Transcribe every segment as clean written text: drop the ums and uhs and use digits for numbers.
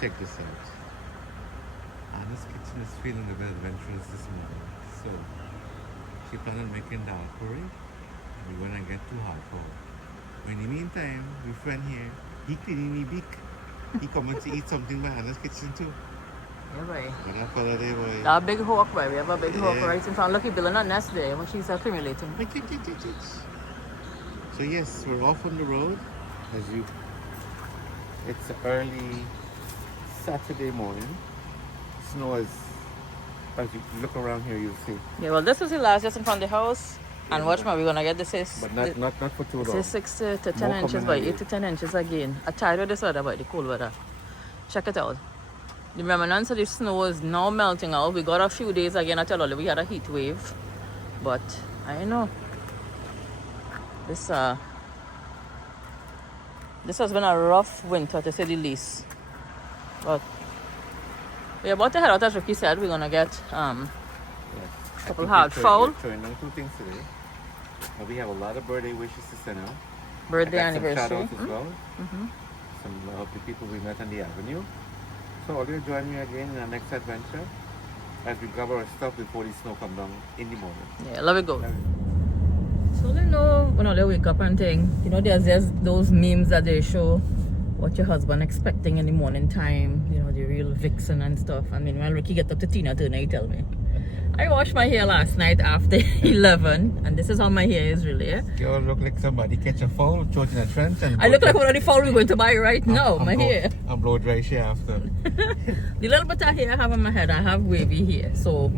check this out. Anna's kitchen is feeling a bit adventurous this morning. So, she planned on making Dhal Puri. And we're gonna get 2 hard fowl. But in the meantime, my friend here, he cleaning me beak. He coming to eat something by Anna's kitchen too. Yeah, boy. What that fella there, boy? That big hawk, boy. We have a big hawk right in front. Lucky building a nest there when she's accumulating. So yes, we're off on the road. It's early Saturday morning. Snow is, as you look around here, you'll see. Yeah, well, this is the last just in front of the house. And watch me, we're gonna get this is. But not for too long. This is 6 to 10 inches, by 8 to 10 inches again. I'm tired of this weather, but the cold weather. Check it out. The remnants of the snow is now melting out. We got a few days again. I tell you, we had a heat wave. But I know. This has been a rough winter to say the least. But we're about to head out, as Ricky said. We're gonna get a couple hard fowl. We're showing them 2 things today. And we have a lot of birthday wishes to send out. Birthday anniversary. Some shout outs as well. Some of the people we met on the avenue. So will you join me again in our next adventure as we grab our stuff before the snow come down in the morning. Yeah, love it go. So they know when they wake up and thing, you know, there's those memes that they show what your husband expecting in the morning time, you know, the real vixen and stuff. And then when Ricky get up to Tina Turner, he tell me. I washed my hair last night after 11, and this is how my hair is really. Yeah? You all look like somebody catch a fowl, throw it in a trench, and I look like one of the fowl we're going to buy right now. My hair. I'm blow dry shea after. The little bit of hair I have on my head, I have wavy hair. So,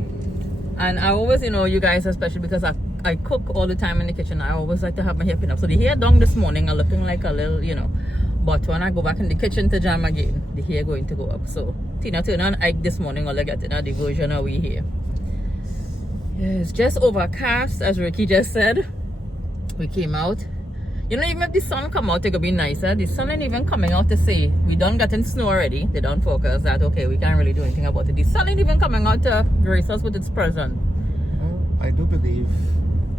and I always, you know, you guys especially because I cook all the time in the kitchen. I always like to have my hair pinned up. So the hair down this morning are looking like a little, you know. But when I go back in the kitchen to jam again, the hair going to go up. So Tina Turner and Ike this morning, all I get in the version of we here. Yeah, it's just overcast, as Ricky just said. We came out. You know, even if the sun come out, it could be nicer. The sun ain't even coming out to say we done gotten snow already. They don't focus that okay, we can't really do anything about it. The sun ain't even coming out to grace us with its presence. Well, I do believe,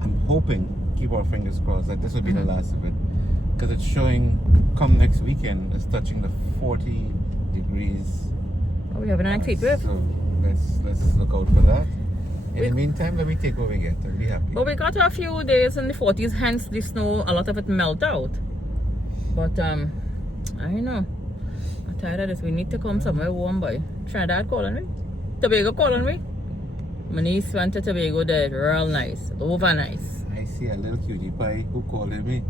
I'm hoping, keep our fingers crossed, that this will be the last of it. Because it's showing, come next weekend, it's touching the 40 degrees. Oh, we have an heat wave. So let's look out for that. In the meantime, let me take what we get and be happy. But we got a few days in the 40s, hence the snow, a lot of it melt out. But I know. I'm tired of this. We need to come somewhere warm, boy. Trinidad calling me. Tobago calling me. My niece went to Tobago there. Real nice. Over nice. I see a little cutie pie who calling me.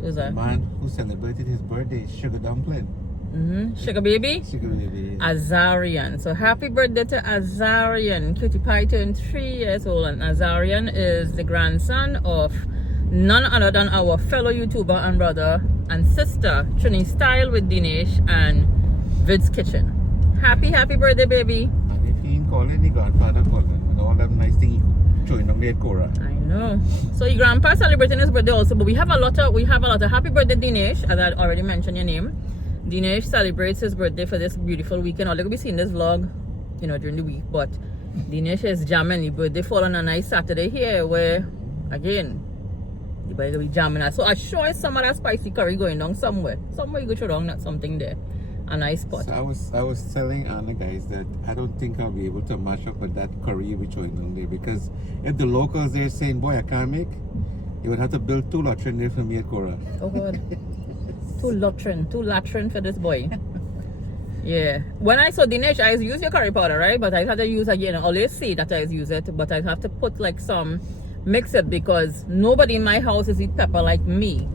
Who's that? The man who celebrated his birthday, Sugar Dumpling. Sugar baby? Sugar baby. Azarian. So happy birthday to Azarian. Cutie Pie turned 3 years old, and Azarian is the grandson of none other than our fellow YouTuber and brother and sister, Trini Style with Dinesh and Vid's Kitchen. Happy birthday, baby. And if he ain't calling, the grandfather calling. And all that nice thing he showing on the Cora. I know. So your grandpa celebrating his birthday also, but we have a lot of happy birthday, Dinesh, as I already mentioned your name. Dinesh celebrates his birthday for this beautiful weekend. All you will be seeing this vlog, you know, during the week. But Dinesh is jamming. The birthday fall on a nice Saturday here, where again, the birthday will be jamming. So I sure is some of that spicy curry going down somewhere. Somewhere you go to wrong, not something there. A nice spot. So I was telling Anna guys that I don't think I'll be able to match up with that curry you'll be showing down there, because if the locals there saying, boy, I can't make, you would have to build 2 latrines there for me at Cora. Oh God. Two latrin for this boy. Yeah. When I saw Dinesh, I use your curry powder, right? But I had to use again. I always say that I use it, but I have to put like some mix it, because nobody in my house is eat pepper like me.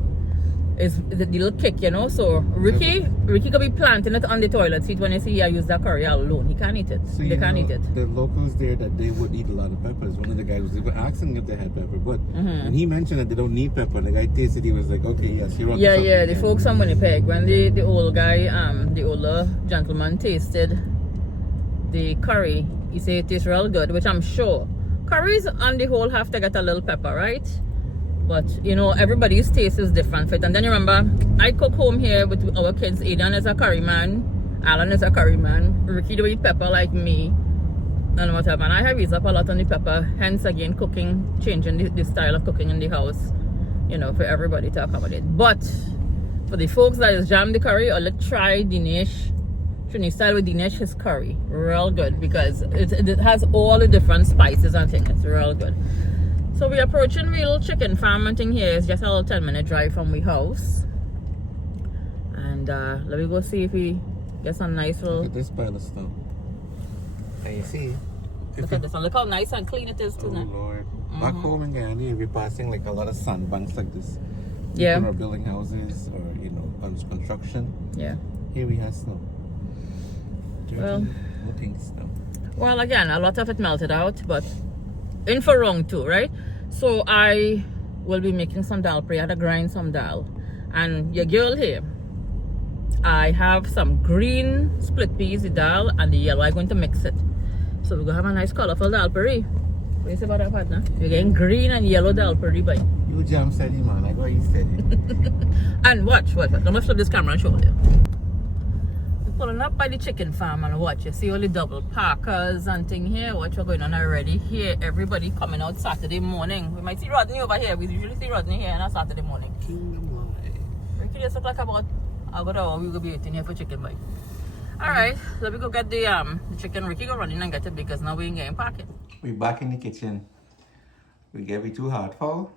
It's the little kick, you know. So Ricky could be planting it on the toilet seat when I see I use that curry alone. He can't eat it. So they can't eat it. The locals there that they would eat a lot of peppers. One of the guys was even asking if they had pepper, but when he mentioned that they don't need pepper, the guy tasted, he was like, okay, yes, you're on. Yeah. The folks on Winnipeg, when the old guy, the older gentleman tasted the curry, he said it tastes real good, which I'm sure. Curries on the whole have to get a little pepper, right? But you know, everybody's taste is different fit. And then you remember, I cook home here with our kids. Aidan is a curry man, Alan is a curry man, Ricky do eat pepper like me, and whatever. And I have used up a lot on the pepper, hence again cooking, changing the style of cooking in the house, you know, for everybody to accommodate. But for the folks that is jam the curry, or let's try Dinesh Trini style with Dinesh is curry. Real good because it has all the different spices and things. It's real good. So we're approaching real chicken farm and thing here. It's just a little 10-minute drive from we house. And let me go see if we get some nice little... Look at this pile of stuff. And you see... Look at this one. Look how nice and clean it is too. Oh Lord. Back home in Guyana, you'll be passing like a lot of sandbanks like this. Yeah. People are building houses or, you know, on construction. Yeah. Here we have snow. Dirty Well, looking snow. well, again, a lot of it melted out, but in for round 2, right? So I will be making some dal puri. I had to grind some dal. And your girl here, I have some green split peas, the dal, and the yellow. I'm going to mix it. So we're going to have a nice colorful dal puri. What do you say about that, partner? You're getting green and yellow dal puri, by. You jam steady, man. I got you steady. And watch. Let me flip this camera and show you. We're pulling up by the chicken farm and watch. You see all the double parkers and thing here. Watch what's going on already. Here, everybody coming out Saturday morning. We might see Rodney over here. We usually see Rodney here on a Saturday morning. Kingdom Life. Ricky just look like about a good hour we will be eating here for chicken bite. Alright, let me go get the chicken. Ricky go running and get it because now we ain't getting parking. We're back in the kitchen. We gave it 2 hard fowl.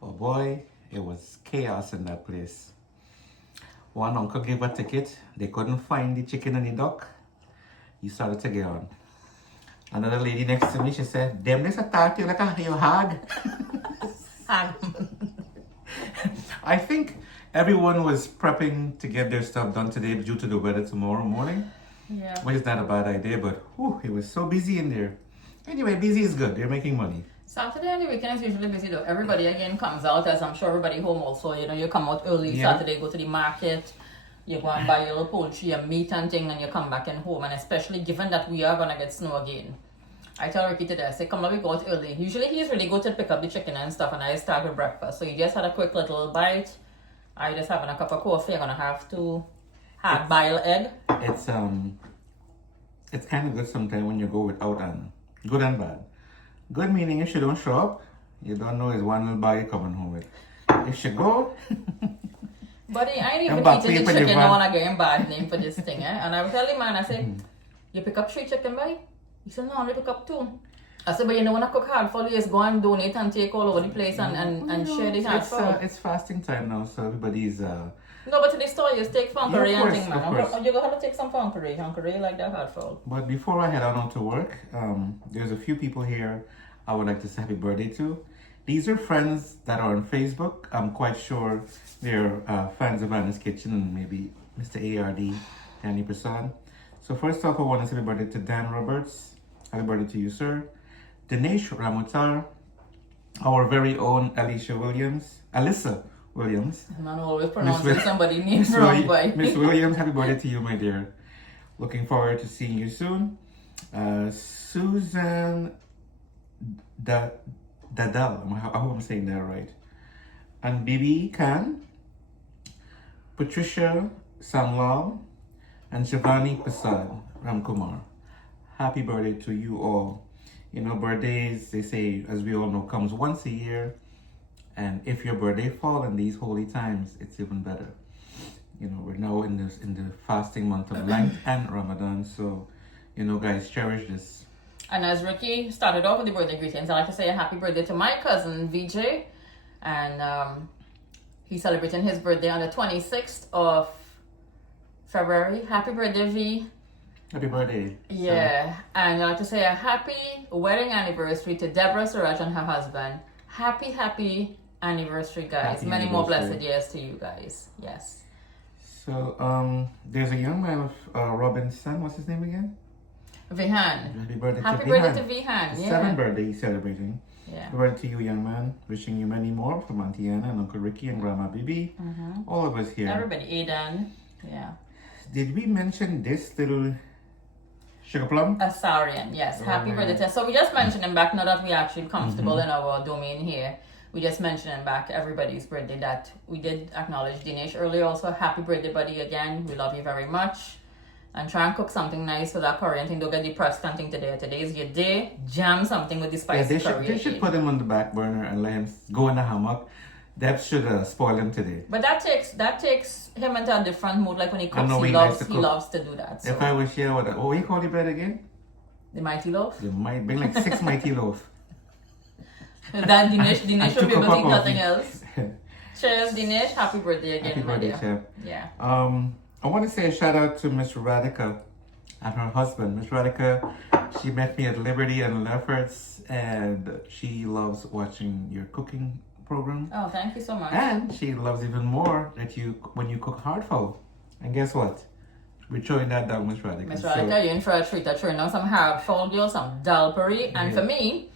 Oh boy, it was chaos in that place. One uncle gave a ticket. They couldn't find the chicken and the duck. He started to get on. Another lady next to me, she said, "Them this attack you like a you hag." I think everyone was prepping to get their stuff done today due to the weather tomorrow morning. Yeah. Which is not a bad idea, but whew, it was so busy in there. Anyway, busy is good. They're making money. Saturday and the weekend is usually busy though. Everybody again comes out, as I'm sure everybody home also. You know, you come out early Saturday, go to the market, you go and buy your little poultry and meat and thing, and you come back and home. And especially given that we are gonna get snow again. I tell Ricky today, I say, come let me go out early. Usually he's really good to pick up the chicken and stuff, and I start with breakfast. So you just had a quick little bite. I just having a cup of coffee. I'm gonna have to hard boil egg. It's kind of good sometimes when you go without and good and bad. Good meaning if she don't show up, you don't know is one little bag you're coming home with. If she go, buddy, I ain't even back eating the to your chicken. van. I wanna get a bad name for this thing, eh? And I would tell the man, I say, you pick up 3 chicken, boy? He said, no, I only pick up 2. I said, but you don't wanna cook hard for you, just go and donate and take all over the place and share the hard for. it's fasting time now, so everybody's No, but to the store, you take fun curry and thing, man. of course. You're gonna have to take some fun curry. Curry like that hard fowl. But before I head on out to work, there's a few people here I would like to say happy birthday to. These are friends that are on Facebook. I'm quite sure they're fans of Anna's Kitchen and maybe Mr. ARD, Danny Prasad. So first off, I want to say happy birthday to Dan Roberts. Happy birthday to you, sir. Dinesh Ramutar, our very own Alyssa Williams. Man, always pronouncing somebody's name wrong, boy. Miss Williams, happy birthday to you, my dear. Looking forward to seeing you soon. Susan Dadal, I hope I'm saying that right. And Bibi Khan, Patricia Samlal, and Shivani Prasad Ramkumar. Happy birthday to you all. You know, birthdays, they say, as we all know, comes once a year. And if your birthday fall in these holy times, it's even better. You know, we're now in the fasting month of Lent and Ramadan. So, you know, guys, cherish this. And as Ricky started off with the birthday greetings, I'd like to say a happy birthday to my cousin, VJ. And he's celebrating his birthday on the 26th of February. Happy birthday, V. Happy birthday. Yeah. And I'd like to say a happy wedding anniversary to Deborah Suraj and her husband. Happy anniversary, guys. Many more blessed years to you guys. Yes. So, there's a young man of Robin's son. What's his name again? Vihan. Happy birthday Happy to birthday Bhigan. to Vihan. Yeah. 7th birthday he's celebrating. Yeah. Happy birthday to you, young man. Wishing you many more from Auntie Anna and Uncle Ricky and Grandma Bibi. All of us here. Everybody. Aidan. Yeah. Did we mention this little sugar plum? Asarian, yes. Happy birthday to. So we just mentioned him back now that we're actually comfortable in our domain here. We just mentioned him back everybody's birthday that we did acknowledge Dinesh earlier also. Happy birthday, buddy, again. We love you very much. And try and cook something nice for that curry and thing. Don't get depressed and think today. Today is your day. Jam something with the spicy curry. They should put him on the back burner and let him go in the hammock. Deb should spoil him today. But that takes him into a different mood. Like when he cooks, know he he likes loves to cook. to do that. So. If I was here, what you call the bread again? The mighty loaf. You might bring like 6 mighty loaf. That Dinesh will be able to eat nothing coffee. else. Cheers, Dinesh. Happy birthday again, Happy my birthday, dear. Chef. Yeah. I want to say a shout out to Miss Radhika and her husband. Miss Radhika, she met me at Liberty and Lefferts, and she loves watching your cooking program. Oh, thank you so much. And she loves even more that when you cook hard fowl. And guess what? We're throwing that down, Miss Radhika. Miss Radhika, you're in for a treat. I'm throwing down some hard fowl, girl, some Dhal Puri, and for me,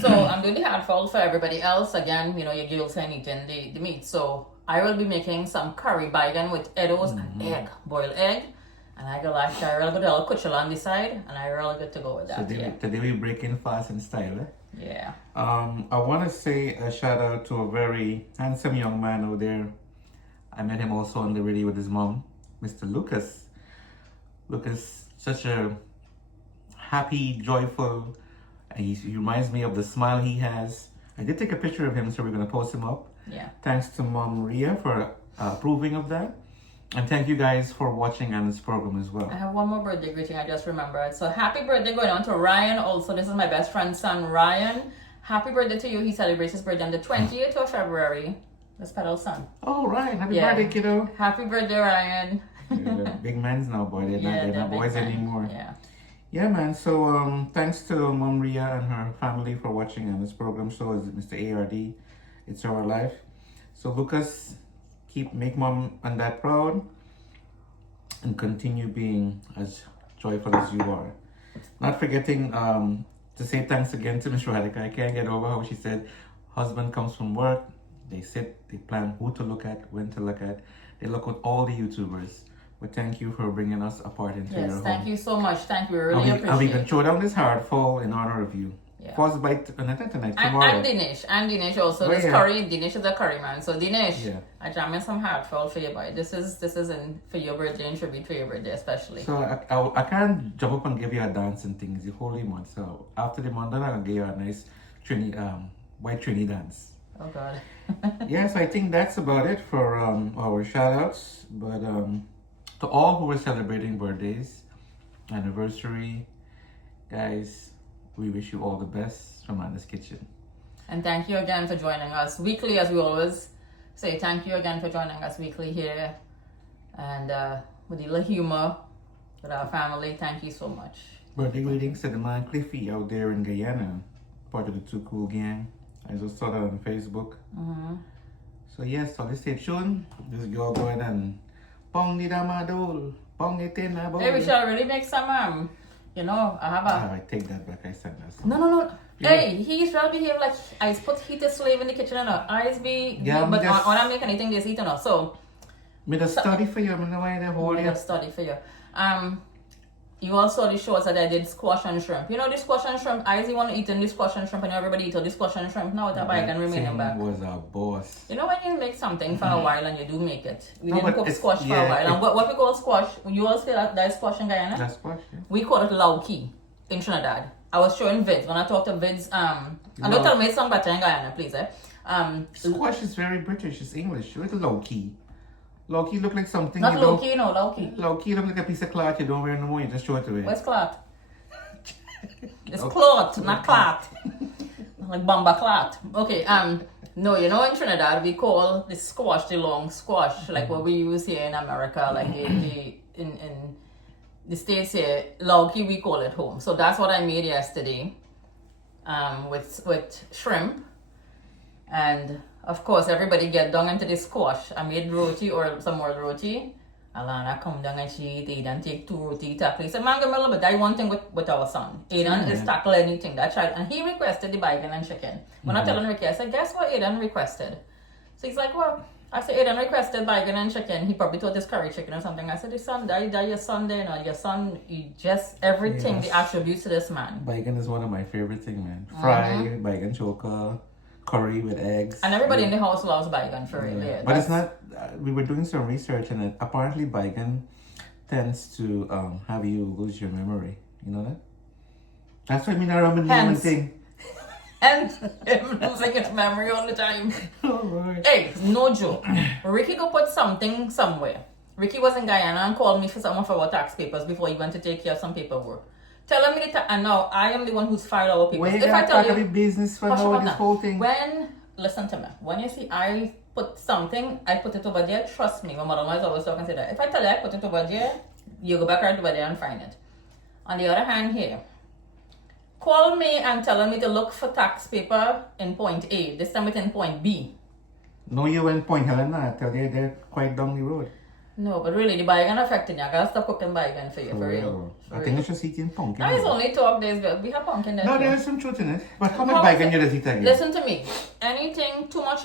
so I'm doing the hard fowl for everybody else. Again, your girls can eat the meat. So I will be making some curry bhigan with Eddoes and egg, boiled egg. And I go like I really good little kuchel on the side, and I really good to go with that. Today we breaking fast in style, eh? Yeah. I want to say a shout out to a very handsome young man out there. I met him also on the radio with his mom, Mr. Lucas. Lucas, such a happy, joyful, he reminds me of the smile he has. I did take a picture of him, so we're going to post him up. Yeah. Thanks to Mom Maria for approving of that. And thank you guys for watching on this program as well. I have one more birthday greeting I just remembered. So happy birthday going on to Ryan also. This is my best friend's son, Ryan. Happy birthday to you. He celebrates his birthday on the 20th of February. That's Pedal's son. Oh, Ryan. Happy birthday, kiddo. Happy birthday, Ryan. They're big men's now, boy. They're not boys anymore. Yeah. Yeah, man. So, thanks to Mom Ria and her family for watching on this program. So is Mr. ARD. It's Our Life. So, Lucas, make Mom and Dad proud and continue being as joyful as you are. Not forgetting to say thanks again to Miss Radhika. I can't get over how she said husband comes from work. They sit, they plan who to look at, when to look at. They look at all the YouTubers. But thank you for bringing us apart into your home. Yes, thank you so much. Thank you. We really appreciate it. And we can throw down this hard fall in honor of you. Yeah. First bite not tonight, tomorrow. And Dinesh also. This curry, Dinesh is a curry man. So Dinesh, I jam in some hard fall for you, boy. This is for your birthday and tribute for your birthday especially. So I can't jump up and give you a dance and things the holy month. So after the month, I'll give you a nice white Trini dance. Oh God. Yes, I think that's about it for our shout outs. But to all who are celebrating birthdays, anniversary, guys, we wish you all the best from Anna's Kitchen. And thank you again for joining us weekly, as we always say. Thank you again for joining us weekly here. And with a little humor with our family, thank you so much. Birthday greetings to the man Cliffy out there in Guyana, part of the Too Cool Gang. I just saw that on Facebook. So yes, so let's stay tuned. This girl going and pong di damadol, pong itin abol. Hey, we shall really make some I have a... I take that back, I said that. No. Hey, he's well behaved like I put heated slave in the kitchen and eyes be... Yeah, but when I make anything, they eat enough. So... Me the study for you, I know why they hold you. Study for you. You all saw the shorts that I did squash and shrimp. You know the squash and shrimp? I want to eat in the squash and shrimp and everybody eat all the squash and shrimp. Now that I can remain them back. Was our boss. You know when you make something for a while and you do make it. We didn't cook squash for a while. And what we call squash, you all say that is squash in Guyana? That's squash, yeah. We call it lauki in Trinidad. I was showing vids. When I talked to vids, and don't tell me it's some better in Guyana, please. Squash is very British, it's English. It's low key. Low key look like something not low key, no, low key. Low key look like a piece of cloth you don't wear no more, you just throw it away. Where's cloth? It's cloth, not cloth. Like bomba cloth. Okay, no, in Trinidad we call the squash the long squash, like what we use here in America, like in the States here, lauki we call it home. So that's what I made yesterday. With shrimp. And of course, everybody get down into the squash. I made roti or some more roti. Alana come down and she eat Aidan take 2 roti tackle. He said, man, give me a little bit. That one thing with our son. Aidan is tackle anything. That child. And he requested the bacon and chicken. When I tell him Ricky, I said, guess what Aidan requested? So he's like, well, I said, Aidan requested bacon and chicken. He probably thought it's curry chicken or something. I said, the son, that your son there, your son, you just everything, the attributes to this man. Bacon is one of my favorite things, man. Fry, bacon choker, curry with eggs. And everybody in the house loves bacon for real. Yeah, but it's not, we were doing some research and apparently bacon tends to have you lose your memory. You know that? That's what I mean, I remember the thing. and him losing his memory all the time. Oh, Lord. Hey, no joke. Ricky go put something somewhere. Ricky was in Guyana and called me for some of our tax papers before he went to take care of some paperwork. Telling me and now I am the one who's filed our papers. Where If I tell you, business for hush now, up this now. whole thing. Listen to me. When you see I put something, I put it over there. Trust me, my mother-in-law is always talking to that. If I tell you I put it over there, you go back right over there and find it. On the other hand, here, call me and telling me to look for tax paper in point A. This time it's in point B. No, you went Point Helena. I tell you, they're quite down the road. No, but really, the Bhigan affecting you. I gotta stop cooking Bhigan for you, for real. I think I should eat in pumpkin. Now it's only 12 days, but we have pumpkin there. No, too. there is some truth in it. But how much Bhigan you does eat again? Listen to me. Anything too much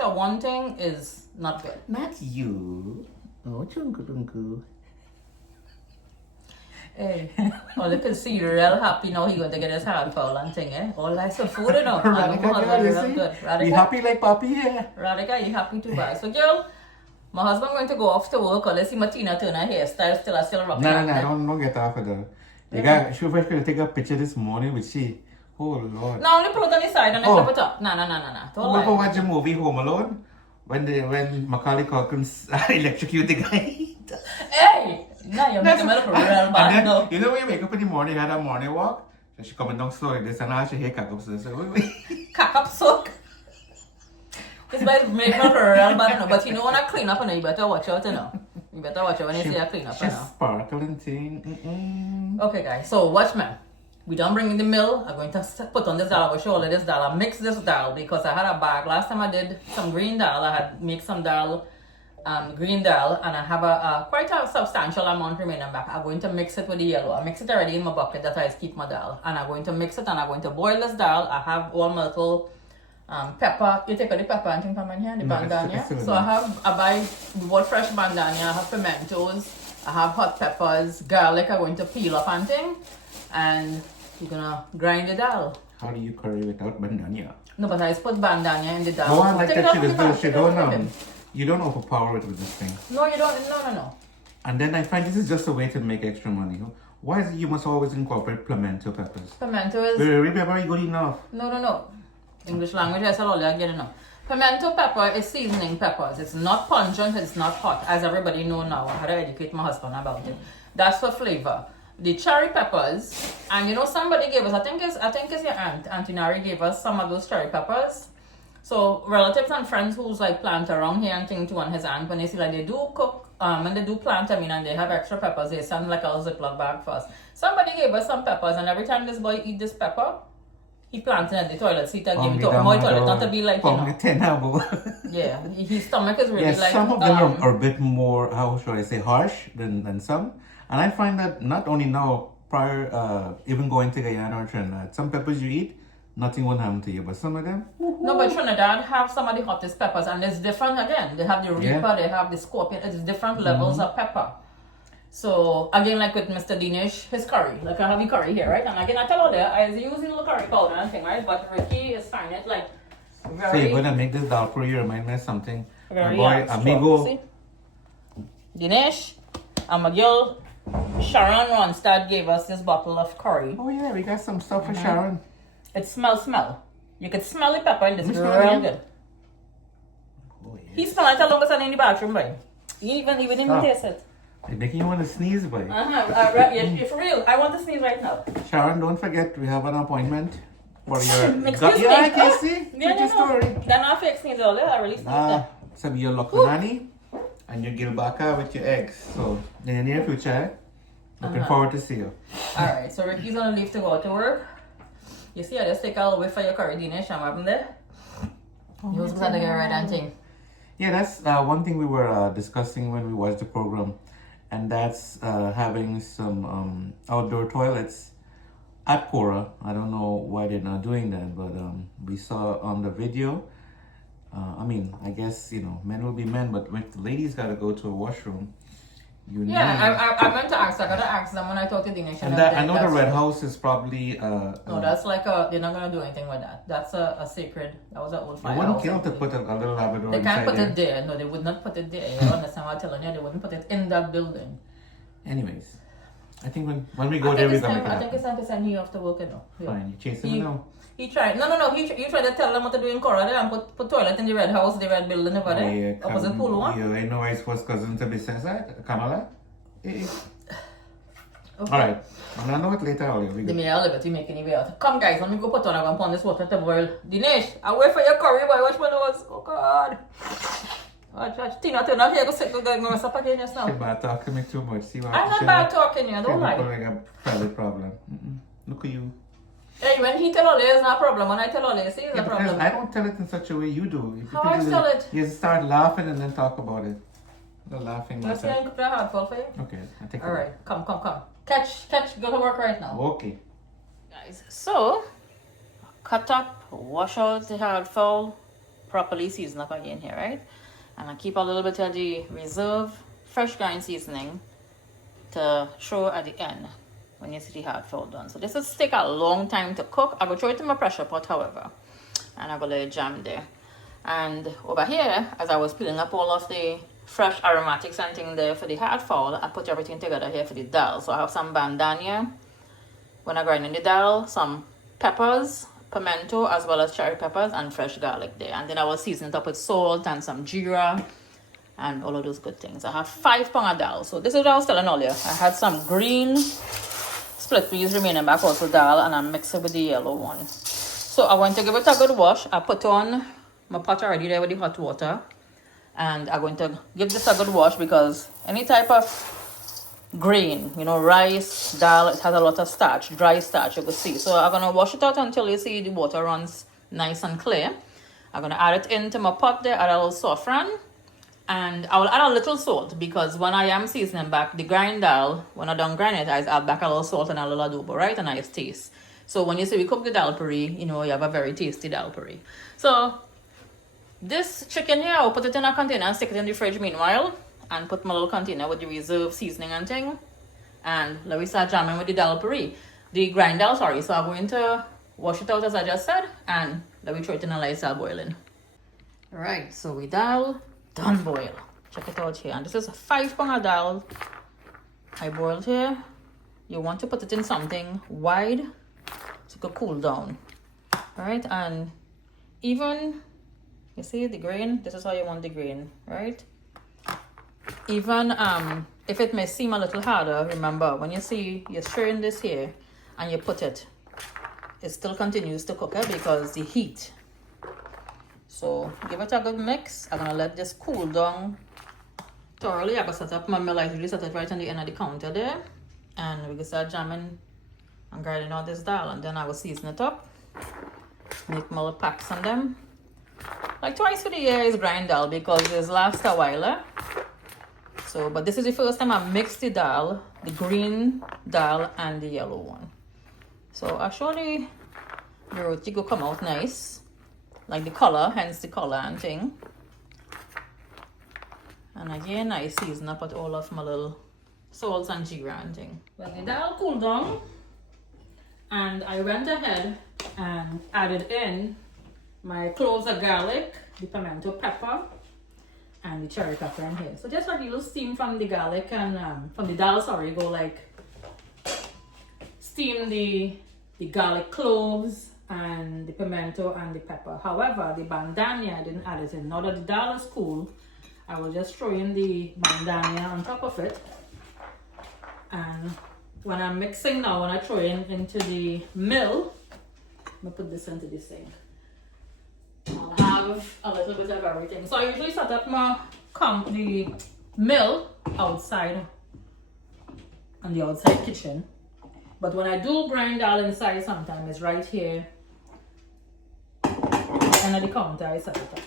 of one thing is not good. Not you. Oh, chunku. Hey, all you can see, you're real happy now. He going to get his hard fowl and thing, eh? All like some food, you know. Radhika, girl, you see? Good. You Radhika, happy like Papi here? Radhika, you happy too bad. So, girl, my husband going to go off to work. Let's see Martina turn her hairstyle still rocking. No, don't get off of that. You got, she was going to take a picture this morning with she. Oh, Lord. Now, only pull it on the side and then flip it up. No. Don't Remember lie. watch the movie Home Alone? When Macaulay Culkin electrocute the guy? Hey! Now you're making me look real And bad then, now. you know when you wake up in the morning, you had a morning walk? So she coming down slowly, this and all, she hear cock up, so wait. Cock up soak. This boy make me look real bad now. But you know when I clean up, you better watch out, you know. You better watch out when you see I clean up, you know. Just sparkling thing. Okay, guys. So watch me. We don't bring in the mill. I'm going to put on this dal. I will show you this dal. I mix this dal because I had a bag. Last time I did some green dal, I had mixed some dal, green dal, and I have a quite a substantial amount remaining back. I'm going to mix it with the yellow. I mix it already in my bucket that I keep my dal. And I'm going to mix it and I'm going to boil this dal. I have all my little pepper. You take out the pepper and thing from in here, the bandania. So I buy what fresh bandania. I have pimentos. I have hot peppers, garlic. I'm going to peel up and thing. And you're gonna grind the dal. How do you curry without bandania? No, but I just put bandania in the dal. No, I like Take it that out shit from is the good. pan. She don't you don't overpower it with this thing. No, you don't. No. And then I find this is just a way to make extra money. Why is it you must always incorporate pimento peppers? Pimento is... Remember, you good enough. No. English language, I said all that, get enough. Pimento pepper is seasoning peppers. It's not pungent, it's not hot, as everybody know now. I had to educate my husband about it. That's for flavor. The cherry peppers, and you know somebody gave us, I think it's your aunt, Auntie Nari gave us some of those cherry peppers. So relatives and friends who's like plant around here and thing too, and his aunt, when they see like they do cook, and they do plant, and they have extra peppers, they send like a Ziploc bag for us. Somebody gave us some peppers, and every time this boy eat this pepper, he plants it in the toilet seat and give it to him. My toilet, not to be like, you know. Yeah, his stomach is really like... some of them are a bit more, how should I say, harsh than some. And I find that not only now, prior, even going to Guyana or Trinidad, some peppers you eat, nothing will happen to you. But some of them... No, but Trinidad have some of the hottest peppers, and it's different again. They have the Reaper, they have the Scorpion. It's different levels of pepper. So, again, like with Mr. Dinesh, his curry. Like, I have the curry here, right? And again, I tell you there, I use a little curry powder and thing, right? But Ricky is finding it, like, very... So you're going to make this Dhal Puri, you remind me of something. Very My boy, amigo... See? Dinesh, and my girl, Sharon Ronstadt gave us this bottle of curry. Oh, yeah, we got some stuff for Sharon. It smells. You can smell the pepper in this. It's smell real it. good. Oh, yeah. He smelled it along with in the bathroom, boy. He didn't taste it. They're making you want to sneeze, boy. Yeah, for real. I want to sneeze right now. Sharon, don't forget, we have an appointment for your... Excuse me. Yeah, I can see. Yeah, story. They're not fake sneeze all I really sneezed them. Some your lokanani and your gilbaka with your eggs. So, in the near future, looking forward to see you. Alright, so Ricky's gonna leave to go to work. You see, I just take a little bit for your curry, Dinesh. I'm up there. You was going to get right and thing. Yeah, that's one thing we were discussing when we watched the program. And that's having some outdoor toilets at Cora. I don't know why they're not doing that, but we saw on the video. I guess, men will be men, but when the ladies got to go to a washroom, I meant to ask. I gotta ask them when I talk to Dinesh. And I know the Red House is probably... no, that's like they're not gonna do anything with that. That's a sacred... That was an old fire. They wouldn't kill to put a little lavatory They can't put there. it there. No, they would not put it there. You understand what I'm telling you? They wouldn't put it in that building. Anyways. I think when we go there, we're gonna make it I think it's time to send you off to work, you know. Yeah. Fine, you chasing me now? He tried. No. He tried to tell them what to do in Cora there and put toilet in the red house, the red building over there. Yeah, Opposite pool one. Yeah, I know I was cousin to be censored, Kamala. Eh. Okay. Alright, and I know it later. The me a liberty make any way out. Come guys, let me go put on. I'm gonna put this water to boil. Dinesh, I wait for your curry boy. Watch my nose. Oh God. Watch. Tina, turn up here. Go sit. Go mess up again just now. You're bad talking me too much. See what I'm not bad talking you. Don't lie. Like a family problem. Look at you. Hey, when he tell all it's not a problem. When I tell all it's a problem. I don't tell it in such a way you do. If you How I tell it? You start laughing and then talk about it. The laughing. Let's see I cook that hard for you. Okay, I take it. Alright, come. Catch, go to work right now. Okay. Guys, so cut up, wash out the hard fowl, properly season up again here, right? And I keep a little bit of the reserve fresh grind seasoning to throw at the end when you see the hard fowl done. So this will take a long time to cook. I will throw it in my pressure pot, however, and I will let it jam there. And over here, as I was peeling up all of the fresh aromatics and things there for the hard fowl, I put everything together here for the dal. So I have some bandania when I grind in the dal, some peppers, pimento, as well as cherry peppers and fresh garlic there. And then I will season it up with salt and some jeera and all of those good things. I have 5 pounds of dal. So this is what I was telling earlier. I had some green split peas remaining back also dal, and I mix it with the yellow one. So I want to give it a good wash. I put on my pot already there with the hot water. And I'm going to give this a good wash because any type of grain, you know, rice, dal, it has a lot of starch, dry starch, you can see. So I'm going to wash it out until you see the water runs nice and clear. I'm going to add it into my pot there, add a little saffron. And I will add a little salt because when I am seasoning back the grind dal, when I don't grind it, I add back a little salt and a little adobo, right? A nice taste. So when you see we cook the Dhal Puri, you know, you have a very tasty Dhal Puri. So this chicken here, I'll put it in a container and stick it in the fridge meanwhile. And put my little container with the reserve seasoning and thing. And let me start jamming with the Dhal Puri. The grind dal, sorry. So I'm going to wash it out as I just said. And let me throw it in a light start boiling. Alright, so we dal done boil. Check it out here. And this is a 5 pound of dal I boiled here. You want to put it in something wide so it could cool down. Alright, and even you see the grain, this is how you want the grain, right? Even if it may seem a little harder, remember when you see you're stirring this here and you put it, it still continues to cook because the heat. So give it a good mix. I'm gonna let this cool down thoroughly. I'm gonna set up my mill. I usually set it right on the end of the counter there, and we can start jamming and grinding out this dal, and then I will season it up, make my little packs on them. Like twice for the year is grind dal because it's last a while. So, but this is the first time I mixed the dal, the green dal and the yellow one. So actually the roti will come out nice, like the color, hence the color and thing. And again, I season up with all of my little salts and jeera and thing. When the dal cooled down, and I went ahead and added in my cloves of garlic, the pimento pepper, and the cherry pepper in here. So just a little steam from the garlic and from the dal, sorry, go like steam the garlic cloves and the pimento and the pepper. However, the bandania I didn't add it in. Now that the dal is cool, I will just throw in the bandania on top of it. And when I'm mixing now, when I throw in into the mill, I'm gonna put this into this thing. I'll have a little bit of everything. So I usually set up the mill outside on the outside kitchen. But when I do grind dal inside, sometimes it's right here and at the counter I set it up.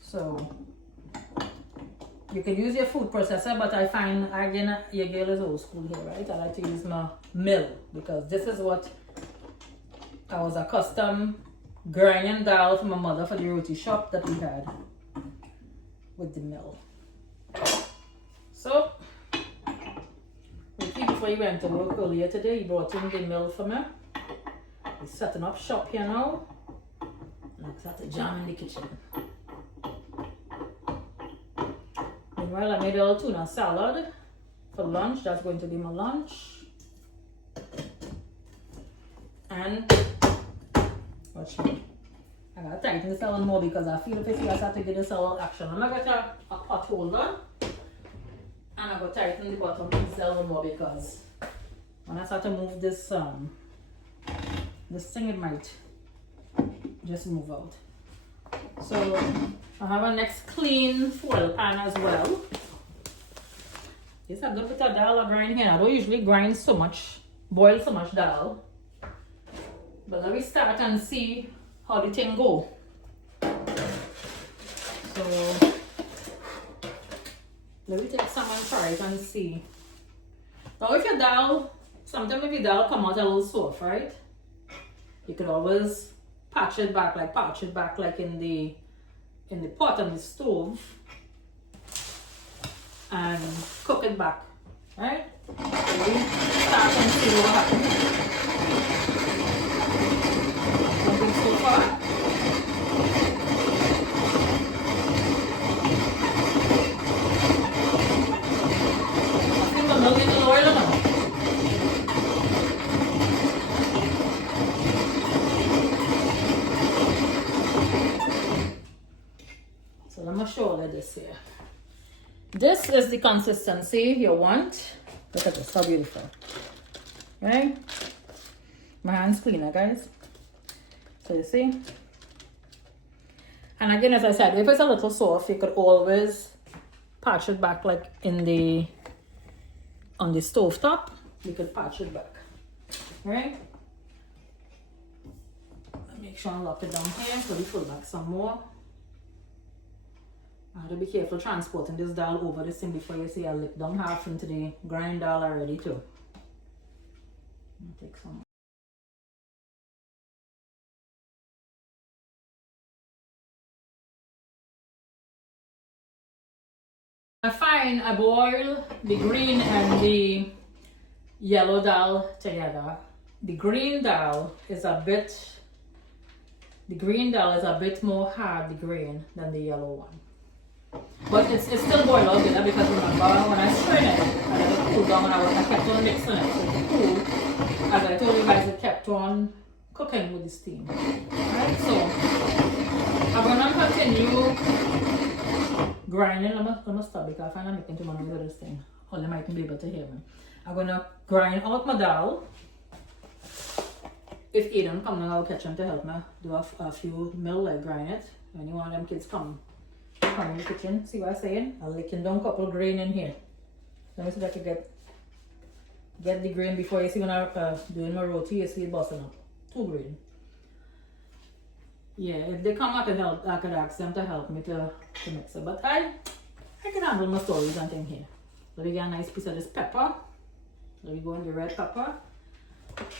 So you can use your food processor, but I find again your girl is old school here, right? I like to use my mill because this is what I was accustomed grinding dal for my mother for the roti shop that we had with the mill. So Ricky, before he went to work earlier today, he brought in the mill for me. He's setting up shop here now. And I started jamming in the kitchen. Meanwhile, I made a little tuna salad for lunch. That's going to be my lunch. And watch me. I gotta tighten this a little more because I feel if I have to get this a little action. I'm gonna get a pot holder and I'm gonna tighten the bottom piece a little more because when I start to move this this thing, it might just move out. So I have a next clean foil pan as well. It's a good bit of dal I grind here. I don't usually grind so much, boil so much dal. But let me start and see how the thing go. So let me take some and try it and see. Now if your dal, sometimes if your dal come out a little soft, right? You could always patch it back like in the pot on the stove and cook it back, right? So we start and see what happens. Nothing so far. I think I'm melting the oil now. So let me show you this here. This is the consistency you want. Look at this, how beautiful. Right? My hand's cleaner, guys. So you see? And again, as I said, if it's a little soft, you could always patch it back like on the stove top. You could patch it back. Right? Make sure I lock it down here so we pull back some more. I have to be careful transporting this dal over this thing before you see I lick down half into the grind dal already too. Take some. I boil the green and the yellow dal together. The green dal is a bit more hard, the grain, than the yellow one. But it's still boiled out good because remember when I strained it, I let it cool down and I kept on mixing it. So it's cool. As I told you guys, it kept on cooking with the steam. Alright, so I'm gonna continue grinding. Let me stop because I find I'm making too much noise of this thing. Or they mightn't be able to hear me. I'm gonna grind out my dal. If Aiden comes, I'll catch him to help me do a few mill like grind it. Any one of them kids come in the kitchen, see what I'm saying? I'll licking down a couple of grain in here. Let me see if I can get the grain before you see when I'm doing my roti, you see it busting up. 2 grain. Yeah, if they come, I could ask them to help me to mix it. But I can handle my stories and things here. So we get a nice piece of this pepper. Let me go in the red pepper.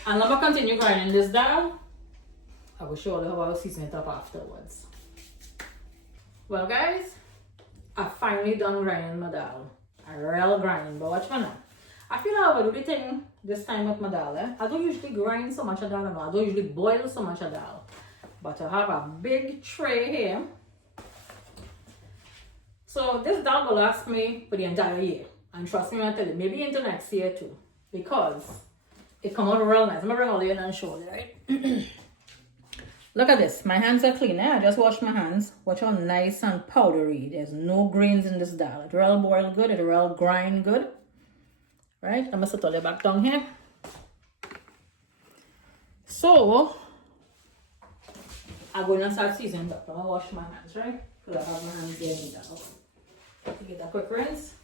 And let me continue grinding this dal. I will show you how I'll season it up afterwards. Well guys, I finally done grinding my dal. I real grinding, but watch me now. I feel I will do the thing this time with my dal. I don't usually grind so much of dal, I don't usually boil so much of dal. But I have a big tray here. So this dal will last me for the entire year. And trust me when I tell you, maybe into next year too. Because it come out real nice. I'm gonna bring all the in and show you, right? Look at this. My hands are clean. I just washed my hands. Watch how nice and powdery. There's no grains in this dal. It real boil good. It real grind good. Right? I'm gonna set all the back down here. So I'm gonna start seasoning up. I'm gonna wash my hands, right? Because I have my hands there in the dal. To get a quick rinse.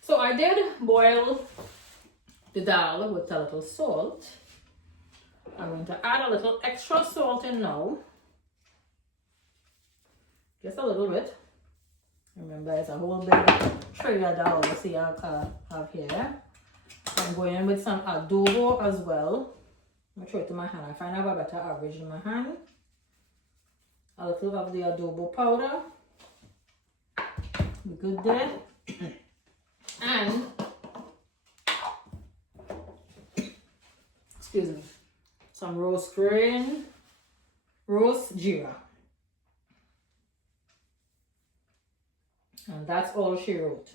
So I did boil the dal with a little salt. I'm going to add a little extra salt in now. Just a little bit. Remember, it's a whole big tray of dal you see I have here. I'm going in with some adobo as well. I'm going to throw it to my hand. I find I have a better average in my hand. A little of the adobo powder. Be good there. And excuse me, some roast grain, roast jeera. And that's all she wrote.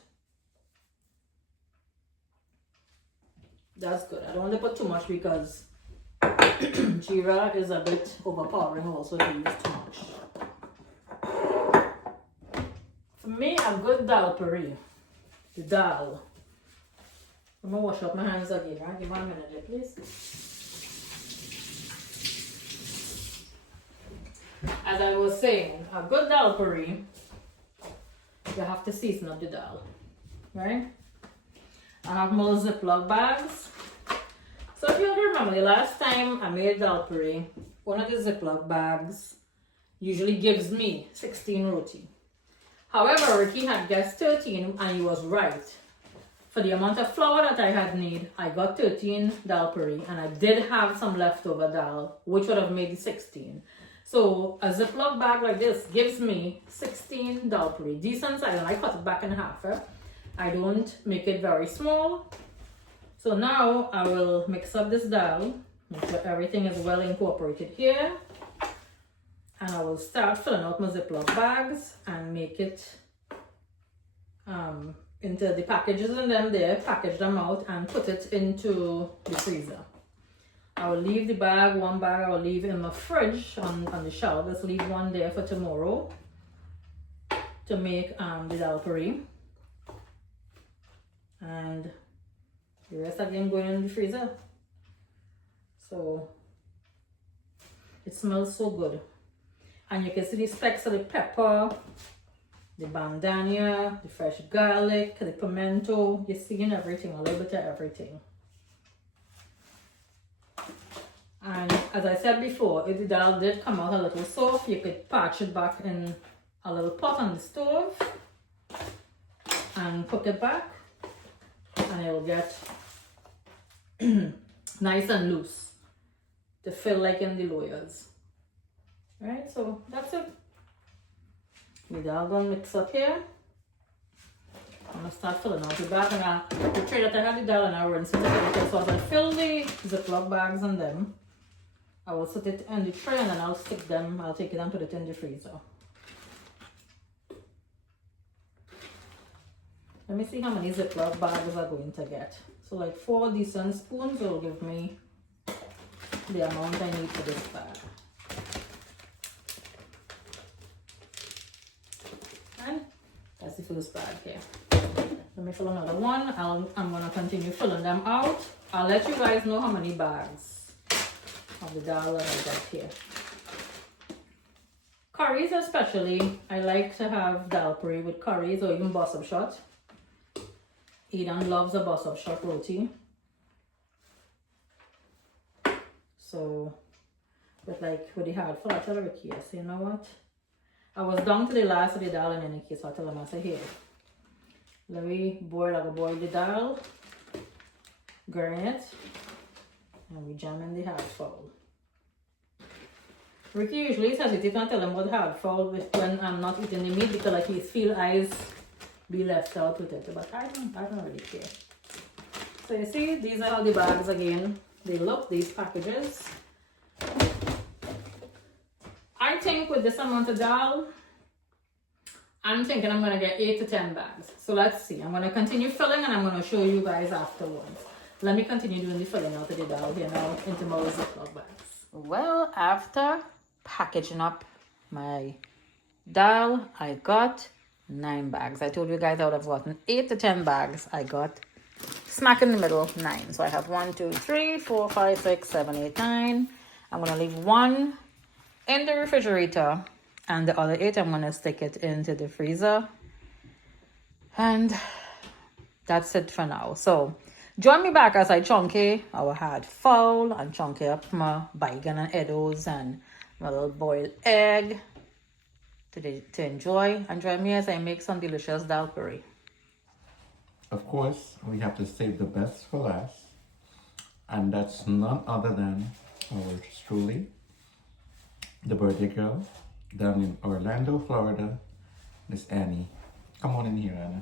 That's good. I don't want to put too much because Jeera is a bit overpowering also if you use too much. For me, a good dal puri. The dal. I'm gonna wash up my hands again, right? Give me 1 minute, please. As I was saying, a good dal puri, you have to season up the dal, right? I have more Ziploc bags. So if you remember, the last time I made dal puri, one of the Ziploc bags usually gives me 16 roti. However, Ricky had guessed 13 and he was right. For the amount of flour that I had need, I got 13 dal puri and I did have some leftover dal, which would have made 16. So a Ziploc bag like this gives me 16 dal puri, decent size, and I cut it back in half. I don't make it very small. So now I will mix up this dal, make sure everything is well incorporated here. And I will start filling out my Ziploc bags and make it into the packages and then there, package them out and put it into the freezer. I will leave the bag, one bag I will leave in my fridge on the shelf. Let's leave one there for tomorrow to make the dal puri. And the rest again going in the freezer. So it smells so good. And you can see the specks of the pepper, the bandania, the fresh garlic, the pimento. You're seeing everything, a little bit of everything. And as I said before, if the dal did come out a little soft, you could patch it back in a little pot on the stove and cook it back. And it will get nice and loose to fill like in the loyas. Right, so that's it. The dal gonna mix up here. I'm gonna start filling out the bag and the tray that I had the dal and I rinse it again. So as I fill the Ziploc bags in them, I will set it in the tray and then I'll stick them, I'll take it and put it in the freezer. Let me see how many Ziploc bags are going to get. So like 4 decent spoons will give me the amount I need for this bag. And that's the first bag here. Let me fill another one. I'm gonna continue filling them out. I'll let you guys know how many bags of the dal that I got here. Curries especially, I like to have dal puri with curries or even boss of shot. Eden loves a boss of shot roti. So, with the hard flour, I tell Ricky, I say, you know what? I was down to the last of the dal in any case, so I tell him, I say, here, let me boil the dal, grind it, and we jam in the hard fowl. Ricky usually says it, you can tell him about hard fowl when I'm not eating the meat because like he feel eyes be left out with it, but I don't really care. So you see, these are how the bags again, they look, these packages. I think with this amount of dal, I'm thinking I'm gonna get 8 to 10 bags. So let's see, I'm gonna continue filling and I'm gonna show you guys afterwards. Let me continue doing the filling out of the dal here now into my Ziploc bags. Well, after packaging up my dal, I got 9 bags. I told you guys I would have gotten 8 to 10 bags. I got smack in the middle 9. So I have 1, 2, 3, 4, 5, 6, 7, 8, 9. I'm gonna leave 1 in the refrigerator and the other 8 I'm gonna stick it into the freezer. And that's it for now. So join me back as I chunky our hard fowl and chunky up my Bhigan and Eddoes and my little boiled egg to enjoy. And join me as I make some delicious dal puri. Of course, we have to save the best for last. And that's none other than ours truly, the birthday girl down in Orlando, Florida, Miss Annie. Come on in here, Anna.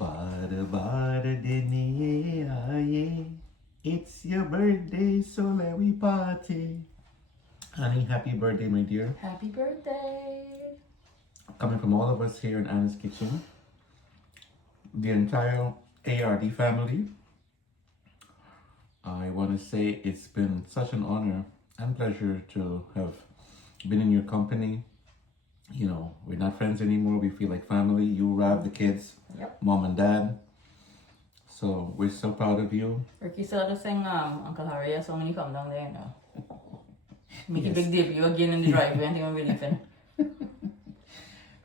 Bada bada dini aye. It's your birthday, so let we party. Annie, happy birthday, my dear. Happy birthday. Coming from all of us here in Anna's kitchen, the entire ARD family, I want to say it's been such an honor and pleasure to have been in your company. You know, we're not friends anymore. We feel like family. You, Rob, the kids, Yep. mom and dad. So we're so proud of you. Ricky still to sing Uncle Harry a song when you come down there, you know. Make a Yes. big debut again in the driveway and you're leaving.